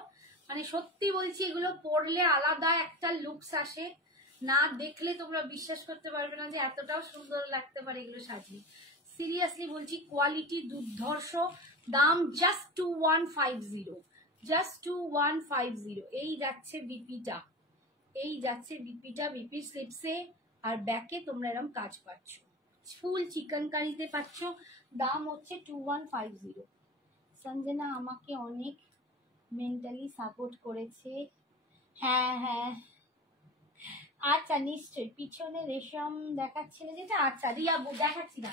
মানে সত্যি বলছি এগুলো পরলে আলাদা একটা লুকস আসে, না দেখলে তোমরা বিশ্বাস করতে পারবে না যে এতটাও সুন্দর লাগতে পারে এগুলো সাজিয়ে। সিরিয়াসলি বলছি, কোয়ালিটি দুর্ধর্ষ, দাম জাস্ট 2150, জাস্ট 2150। এই যাচ্ছে বিপিটা, এই যাচ্ছে বিপিটা, বিপি স্লিপসে আর ব্যাকে তোমরা এরকম কাজ পাচ্ছ, ফুল চিকেন কারিতে পাচ্ছ, দাম হচ্ছে 2150। সঞ্জনা আমাকে অনেক মেন্টালি সাপোর্ট করেছে, হ্যাঁ হ্যাঁ আচ্ছা নিশ্চয়ই, পিছনে রেশম দেখাচ্ছিলে যেটা, আচ্ছা রিয়া দেখাচ্ছি না,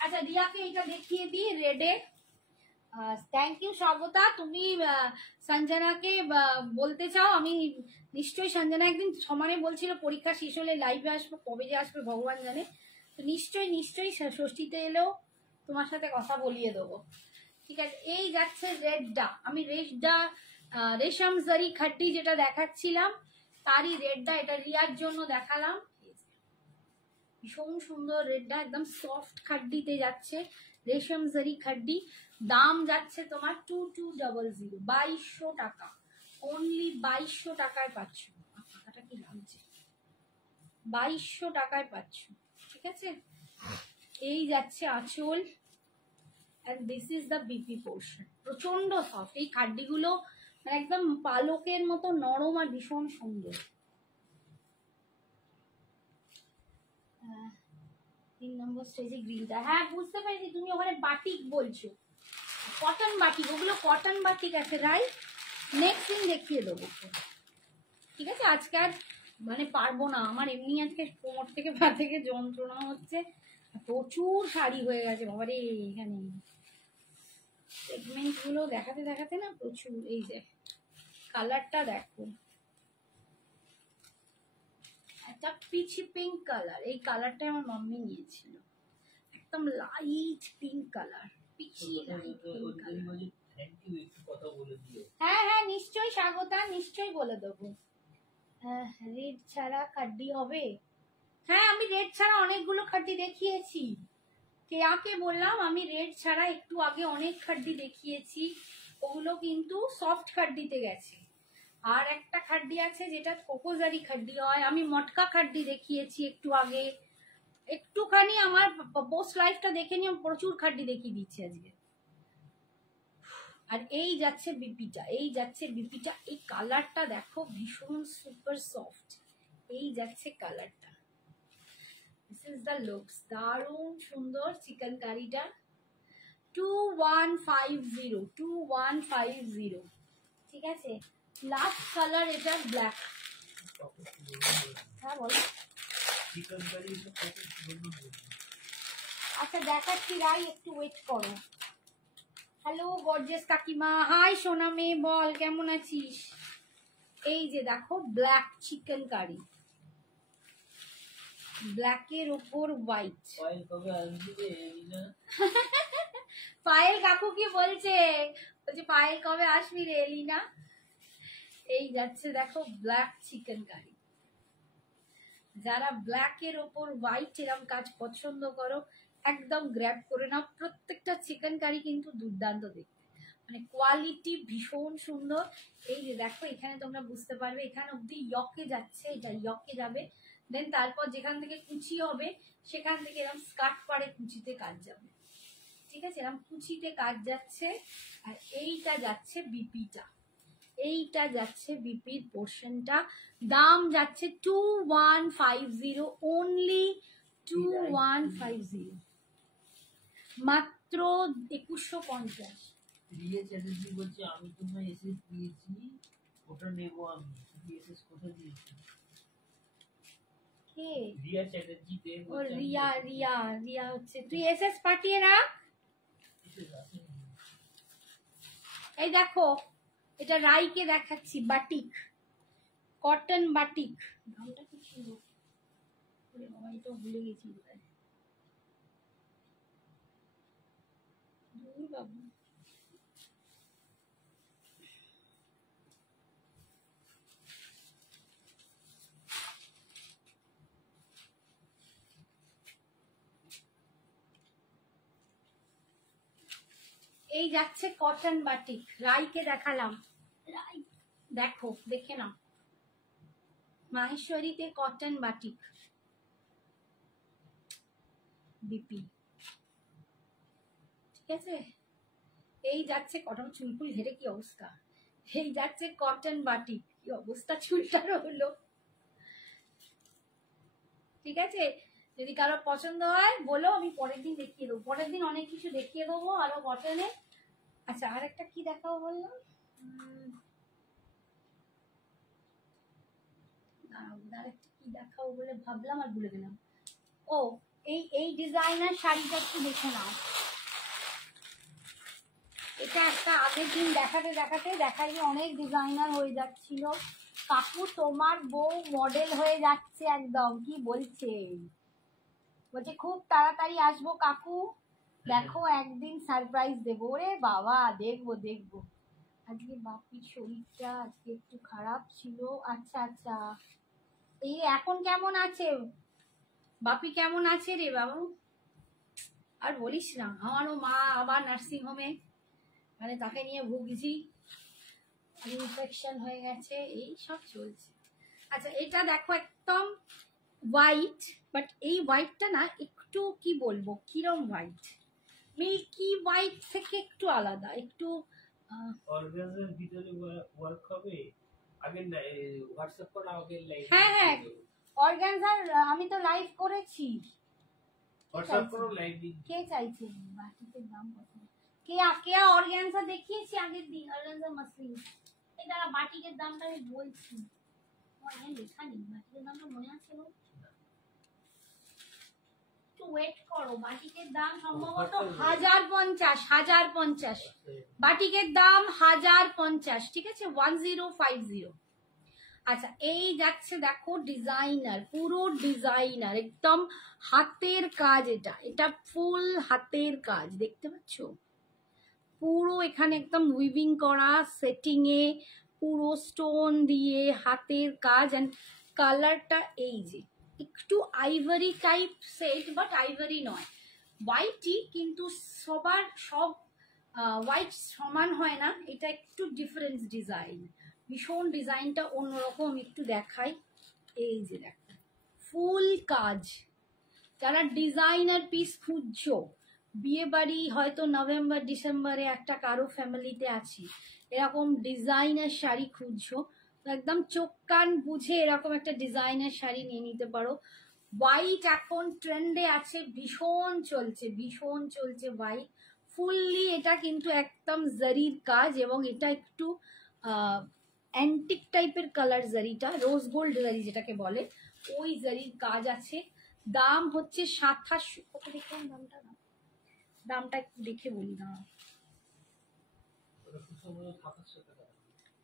আচ্ছা রিয়াকে এটা দেখিয়ে দিই রেডে। থ্যাংক ইউ স্বাগতা, তুমি সঞ্জনাকে বলতে চাও, আমি নিশ্চয়ই, সঞ্জনা একদিন সমানে বলছিল পরীক্ষা শেষ হলে লাইভে আসবো, কবে যে আসবে ভগবান জানে, তো নিশ্চয়ই নিশ্চয়ই ষষ্ঠীতে এলেও তোমার সাথে কথা বলিয়ে দেবো, ঠিক আছে। এই যাচ্ছে রেডটা, আমি রেডটা রেশম জারি খাড্ডি যেটা দেখাচ্ছিলাম তারই রেডটা, এটা রিয়ার জন্য দেখালাম, ভীষণ সুন্দর রেডটা, একদম সফট খাড্ডিতে যাচ্ছে, রেশম জারি খাড্ডি। দাম যাচ্ছে তোমার 2200, 2200 টাকা, অনলি 2200 টাকায় পাচ্ছ। টাকাটা কি লাগছে, 2200 টাকায় পাচ্ছ, ঠিক আছে। এই যাচ্ছে আঁচল, and this is the BP portion. প্রচন্ড সফট এই খাড্ডিগুলো, মানে একদম পালকের মতো নরম আর ভীষণ সুন্দর। 3 নম্বর স্টেজে গ্রিলটা, হ্যাঁ বুঝতে পেরেছি, তুমি ওখানে বাটিক বলছো, কটন বাটিক, ওগুলো কটন বাটিক আছে, রাইট। নেক্সট দিন দেখিয়ে দেবো, ঠিক আছে। আজকে আর মানে পারবো না, আমার এমনি আজকে কোমর থেকে পা থেকে যন্ত্রণা হচ্ছে, প্রচুর শাড়ি হয়ে গেছে বাবারে এখানে, সেগমেন্ট গুলো দেখাতে দেখাতে না প্রচুর। এই যে কালারটা দেখো, একটা পিচি পিঙ্ক কালার, এই কালারটা আমার মাম্মি নিয়েছিল, একদম light pink colour, peachy light pink colour. হ্যাঁ হ্যাঁ নিশ্চয়ই স্বাগতা, নিশ্চয়ই বলে দেবো। রেড ছাড়া খাড্ডি হবে, হ্যাঁ আমি রেড ছাড়া অনেকগুলো খাড্ডি দেখিয়েছি, কেয়াকে বললাম আমি রেড ছাড়া একটু আগে অনেক খাড্ডি দেখিয়েছি, ওগুলো কিন্তু সফট খাড্ডিতে গেছে। আর একটা খাড্ডি আছে যেটা কোকোজারি খাড্ডি হয়, আমি মটকা খাড্ডি দেখিয়েছি একটু আগে। একটুখানি আমার পোস্ট লাইফটা দেখে নিয়ে প্রচুর খাড্ডি দেখিয়ে দিচ্ছি আজকে। আর এই যাচ্ছে বিপিটা, এই যাচ্ছে বিপিটা, এই কালারটা দেখো ভীষণ সুপার সফট, এই যাচ্ছে কালারটা, দিস ইজ দ্য লুকস, দারুণ সুন্দর চিকেন কারিটা। 2150, 2150, ঠিক আছে। লাস্ট কালার এটা ব্ল্যাক, হ্যাঁ বলো। আচ্ছা দেখাচ্ছি রাই, একটু ওয়েট করো। হ্যালো গর্জিয়াস কাকিমা, হাই সোনা মেয়ে, বল কেমন আছিস। এই যে দেখো ব্ল্যাক চিকেন কারি, ব্ল্যাকের ওপর হোয়াইট। পায়েল কাকু কি বলছে, বলছে পায়েল কবে আসবি রে এলিনা। এই যাচ্ছে দেখো ব্ল্যাক চিকেন কারি, যারা ব্ল্যাকের ওপর হোয়াইট এরকম কাজ পছন্দ করো একদম গ্র্যাব করে নাও। প্রত্যেকটা চিকেন কারি কিন্তু দুর্দান্ত দেখতে, মানে কোয়ালিটি ভীষণ সুন্দর। এই যে দেখো এখানে তোমরা বুঝতে পারবে, এখানে অব্দি ইয়কে যাচ্ছে, এটা ইয়কে যাবে, দেন তারপর যেখান থেকে কুচি হবে সেখান থেকে এরকম স্কার্ট পাড়ে কুচিতে কাজ যাবে, ঠিক আছে, এরকম কুচিতে কাজ যাচ্ছে। আর এইটা যাচ্ছে বিপিটা, এইটা যাচ্ছে বিপির পোর্শনটা, দাম যাচ্ছে 2150, অনলি 2150, মাত্র 2150। রিয়া চ্যাটার্জি বলছে আমি তোমায় এসএস দিয়েছি, ওটা নেব আমি, এসএস কোথায় দিয়েছি? কে? রিয়া চ্যাটার্জি দে। ও রিয়া, রিয়া রিয়া হচ্ছে, তুই এসএস পাঠিয়ে রাখ। এই দেখো এটা রাইকে দেখাচ্ছি, বাটিক, কটন বাটিক, নামটা কি ছিল এটা ভুলে গেছি বাবু। এই যাচ্ছে কটন বাটিক, রাইকে দেখালাম, রাই দেখো দেখে নাও, মাহেশ্বরীতে কটন বাটিক বিপি, ঠিক আছে। এই যাচ্ছে কটন, চুলফুল ঘেরে কি অবস্থা, এই যাচ্ছে কটন বাটিক, কি অবস্থা চুলটার হলো, ঠিক আছে। যদি কারোর পছন্দ হয় বলো, আমি পরের দিন দেখিয়ে দেবো, পরের দিন অনেক কিছু দেখিয়ে দেবো আরো কটনে। আচ্ছা আর একটা কি দেখাবো বললাম, আরেকটা কি দেখাবো বলে ভাবলাম আর ভুলে গেলাম। ও এই ডিজাইনার শাড়িটা একটু দেখে নাও, এটা একটা আগের দিন দেখাতে দেখাতে দেখাই অনেক ডিজাইনার হয়ে যাচ্ছিল। কাকু তোমার বউ মডেল হয়ে যাচ্ছে একদম, কি বলছে, বলছে খুব তাড়াতাড়ি আসবো কাকু, দেখো একদিন সারপ্রাইজ দেবো। ওরে বাবা, দেখবো দেখবো। আজকে বাপির শরীরটা আজকে একটু খারাপ ছিল। আচ্ছা আচ্ছা, এই এখন কেমন আছে বাপি কেমন আছে রে বাবু? আর বলিস না, আমারও মা আবার নার্সিং হোমে, মানে তাকে নিয়ে ভুগছি, ইনফেকশন হয়ে গেছে, এই সব চলছে। আচ্ছা এটা দেখো একদম হোয়াইট, বাট এই হোয়াইটটা না একটু কি বলবো কিরম হোয়াইট, মিল্কি হোয়াইট থেকে একটু আলাদা, একটু অর্গানজার ভিতরে ওয়ার্ক হবে। আগে হোয়াটসঅ্যাপ করা আগে লাইভ। হ্যাঁ হ্যাঁ অর্গানজার আমি তো লাইভ করেছি। হোয়াটসঅ্যাপ করো লাইভ দিন। কে চাইছে বাটিকের দাম কত? কে কে অর্গানজা দেখিয়েছি আগের দিন, অর্গানজা মাসলিন। এটা বাটিকের দামটা আমি বলছি, আমার এখানে লেখা নেই বাটিকের দামটা, মনে আছে গো? একটু ওয়েট করো, বাটিকের দাম সম্ভবত 1050 বাটিকের দাম 1050, ঠিক আছে 1050। আচ্ছা এই যাচ্ছে দেখো ডিজাইনার, পুরো ডিজাইনার একদম হাতের কাজ, এটা এটা ফুল হাতের কাজ দেখতে পাচ্ছ, পুরো এখানে একদম উইভিং করা, সেটিং এ পুরো স্টোন দিয়ে হাতের কাজ। এন্ড কালারটা এই যে একটু ivory type set, but ivory নয়, হোয়াইটই, কিন্তু সবার সব হোয়াইট সমান হয় না, এটা একটু ডিফারেন্স ডিজাইন, ভীষণ ডিজাইনটা অন্যরকম, একটু দেখাই। এই যে দেখো ফুল কাজ, যারা ডিজাইনার পিস খুঁজছো, বিয়ে বাড়ি হয়তো নভেম্বর ডিসেম্বরে একটা কারো ফ্যামিলিতে আছি, এরকম ডিজাইনার শাড়ি খুঁজছো, তো একদম চোখ কান বুঝে এরকম একটা ডিজাইনার শাড়ি নিয়ে নিতে পারো। হোয়াইট এখন ট্রেন্ডে আছে, ভীষণ চলছে, ভীষণ চলছে হোয়াইট ফুললি। এটা কিন্তু একদম জারির কাজ, এবং এটা একটু অ্যান্টিক টাইপের কালার, জারিটা রোজ গোল্ড জারি যেটাকে বলে, ওই জারির কাজ আছে। দাম হচ্ছে 2700। কত দেখলাম দামটা, না দামটা একটু দেখে বলি না,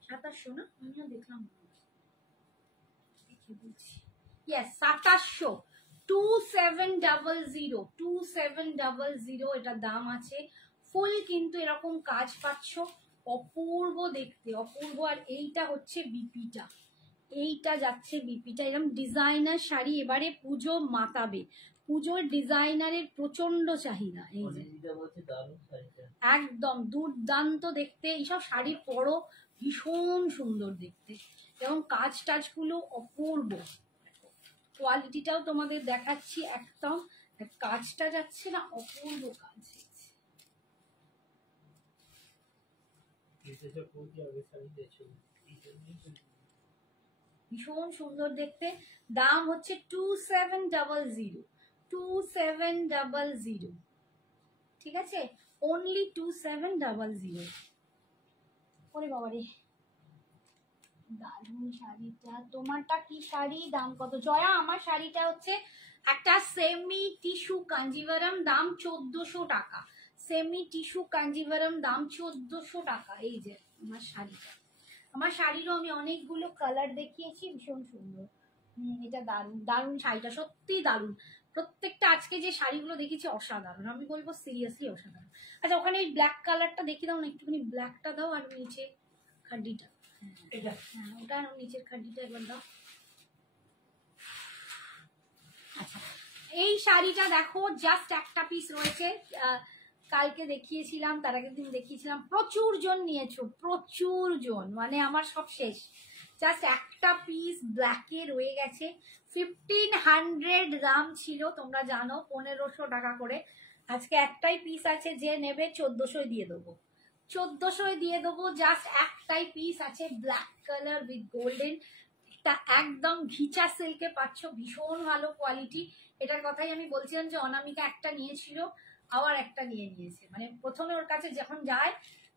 2700 না, আমিও দেখলাম, ইয়েস 2700, 2700, 2700 এটা দাম আছে। ফুল কিন্তু এরকম কাজ পাচ্ছ, অপূর্ব দেখতে, অপূর্ব। আর এইটা হচ্ছে বিপিটা, এইটা যাচ্ছে বিপিটা, এরকম ডিজাইনার শাড়ি এবারে পুজো মাতাবে, পুজোর ডিজাইনারের প্রচন্ড চাহিদা। এই যে একদম দুর্দান্ত দেখতে, এইসব শাড়ি পরো ভীষণ সুন্দর দেখতে, এবং কাজ টাজগুলো অপূর্ব, কোয়ালিটিটাও তোমাদের দেখাচ্ছি, একদম কাজটা যাচ্ছে না, অপূর্ব কাজ, ভীষণ সুন্দর দেখতে। দাম হচ্ছে 2700, 2700, ঠিক আছে, অনলি 2700। ওরে বাবারে দারুন শাড়িটা, তোমারটা কি শাড়ি, দাম কত জয়া? আমার শাড়িটা হচ্ছে একটা সেমি টিস্যু কাঞ্জিভারম, দাম 1400 টাকা, সেমি টিস্যু কাঞ্জিভারম, দাম 1400 টাকা। এই যে আমার শাড়িটা, আমার শাড়িরও আমি অনেকগুলো কালার দেখিয়েছি, ভীষণ সুন্দর। এটা দারুন, দারুন শাড়িটা, সত্যি দারুন, প্রত্যেকটা আজকে যে শাড়িগুলো দেখেছি অসাধারণ, আমি বলবো সিরিয়াসলি অসাধারণ। আচ্ছা ওখানে এই ব্ল্যাক কালারটা দেখিয়ে দাও না, একটুখানি ব্ল্যাকটা দাও, আর নিচে খাড্ডিটা, হ্যাঁ ওটা নিচের খাড্ডিটা একবার দাও। আচ্ছা এই শাড়িটা দেখো, জাস্ট একটা পিস রয়েছে, কালকে দেখিয়েছিলাম, তার আগের দিন দেখিয়েছিলাম, প্রচুর জন নিয়েছো, প্রচুর জন, মানে আমার সব শেষ, জাস্ট একটা পিস ব্ল্যাকে রয়ে গেছে। 1500 দাম ছিল, তোমরা জানো 1500 টাকা করে, আজকে একটাই পিস আছে, যে নেবে 1400 দিয়ে দেবো, 1400 দিয়ে দেবো, জাস্ট একটাই পিস আছে, ব্ল্যাক কালার উইথ গোল্ডেন, তা একদম ঘিচা সিল্কে পাচ্ছ, ভীষণ ভালো কোয়ালিটি। এটার কথাই আমি বলছিলাম যে অনামিকা একটা নিয়েছিল, আবার একটা নিয়ে নিয়েছে, মানে প্রথমে ওর কাছে যখন যায়,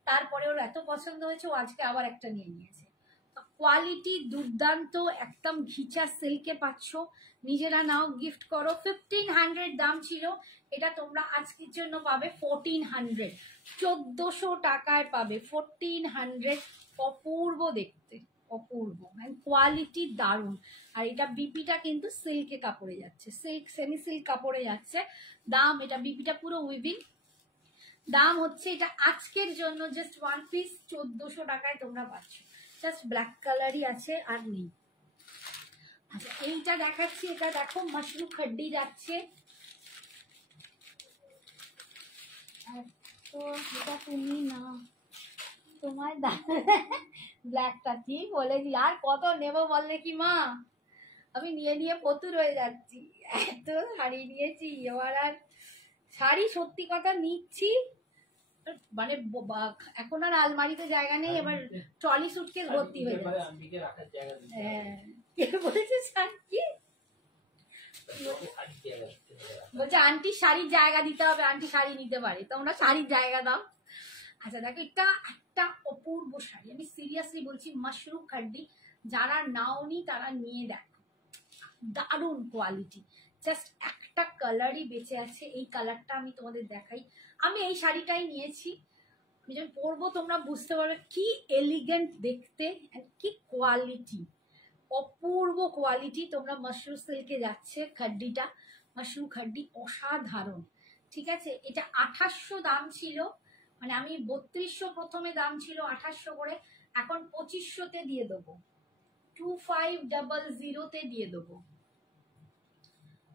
তারপরে ওর এত পছন্দ হয়েছে, ও আজকে আবার একটা নিয়ে নিয়েছে। কোয়ালিটি দুর্দান্ত, একদম ঘিচা সিল্কে পাচ্ছ, নিজেরা নাও, গিফট করো। 1500 দাম ছিল, এটা তোমরা আজকের জন্য পাবে 1400, 1400 টাকায় পাবে 1400, অপূর্ব দেখতে, অপূর্ব, মানে কোয়ালিটি দারুণ। আর এটা বিপিটা কিন্তু সিল্কে কাপড়ে যাচ্ছে, সিল্ক সেমি সিল্ক কাপড়ে যাচ্ছে। দাম, এটা বিপিটা পুরো উইভিং, দাম হচ্ছে এটা আজকের জন্য জাস্ট ওয়ান পিস 1400 টাকায় তোমরা পাচ্ছ, জাস্ট ব্ল্যাক কালারই আছে আর নেই। আচ্ছা এইটা দেখাচ্ছি, এটা দেখো মাশরুম খাড্ডি যাচ্ছে। তো এটা তুমি না, তোমার ব্ল্যাকটা কি বলেছি, আর কত নেব বললে কি মা, আমি নিয়ে নিয়ে প্রচুর হয়ে যাচ্ছি, এত শাড়ি নিয়েছি এবার। আর শাড়ি সত্যি কথা নিচ্ছি মানে এখন আর আলমারিতে জায়গা নেই, এবার ট্রলি সুটকেস ভর্তি হয়ে যাচ্ছে। হ্যাঁ কে বলেছে কি বলছে আন্টি শাড়ির জায়গা দিতে হবে, আন্টি শাড়ি নিতে পারে, তোমরা শাড়ির জায়গা দাও। আচ্ছা দেখো এটা একটা অপূর্ব শাড়ি, আমি সিরিয়াসলি বলছি, মাশরুম খাড্ডি, যারা নাওনি তারা নিয়ে দেখো, দারুণ কোয়ালিটি। জাস্ট একটা কালারই বেঁচে আছে, এই কালারটা আমি তোমাদের দেখাই। আমি এই শাড়িটাই নিয়েছি, আমি যখন পরবো তোমরা বুঝতে পারবে কি এলিগেন্ট দেখতে, কি কোয়ালিটি, অপূর্ব কোয়ালিটি। তোমরা মাশরুম সিল্কে যাচ্ছে খাড্ডিটা, মাশরুম খাড্ডি অসাধারণ। ঠিক আছে, এটা 2800 দাম ছিল, মানে আমি 3200 প্রথমে দাম ছিল 2800 করে, এখন 2500-তে দিয়ে দেবো, 2500-তে দিয়ে দেবো,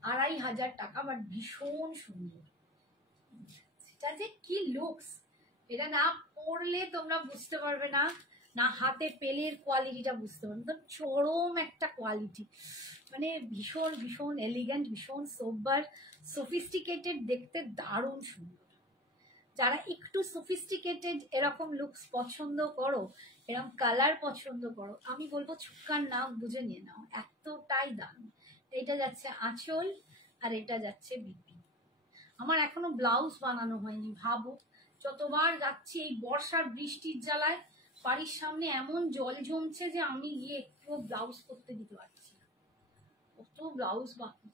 2500 টাকা। বাট ভীষণ সুন্দর, এটা যে কি লুকস, এটা না পরলে তোমরা বুঝতে পারবে না, না হাতে পেলের কোয়ালিটিটা বুঝতে পারবে, তো চরম একটা কোয়ালিটি, মানে ভীষণ ভীষণ এলিগেন্ট, ভীষণ সোবার, সফিস্টিকেটেড, দেখতে দারুণ সুন্দর। যারা একটু সফিস্টিকেটেড এরকম লুকস পছন্দ করো, এরকম কালার পছন্দ করো, আমি বলবো ছুক্কার নাম বুঝে নিয়ে নাও, এতটাই দাম। এটা যাচ্ছে আঁচল আর এটা যাচ্ছে বিপি। আমার এখনো ব্লাউজ বানানো হয়নি, ভাবো যতবার যাচ্ছি এই বর্ষার বৃষ্টির জ্বালায় বাড়ির সামনে এমন জল জমছে যে আমি গিয়ে একটু ব্লাউজ করতে দিতে পারছি না, কত ব্লাউজ বাকি।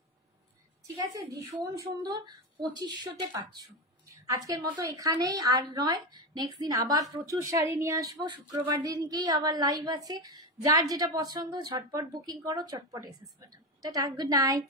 ঠিক আছে, ভীষণ সুন্দর, 2500-তে পাচ্ছ। আজকের মতো এখানেই, আর নয়, নেক্সট দিন আবার প্রচুর শাড়ি নিয়ে আসবো, শুক্রবার দিনকেই আবার লাইভ আছে। যার যেটা পছন্দ ঝটপট বুকিং করো, চটপট এসএস পাঠাও। Tata, good night.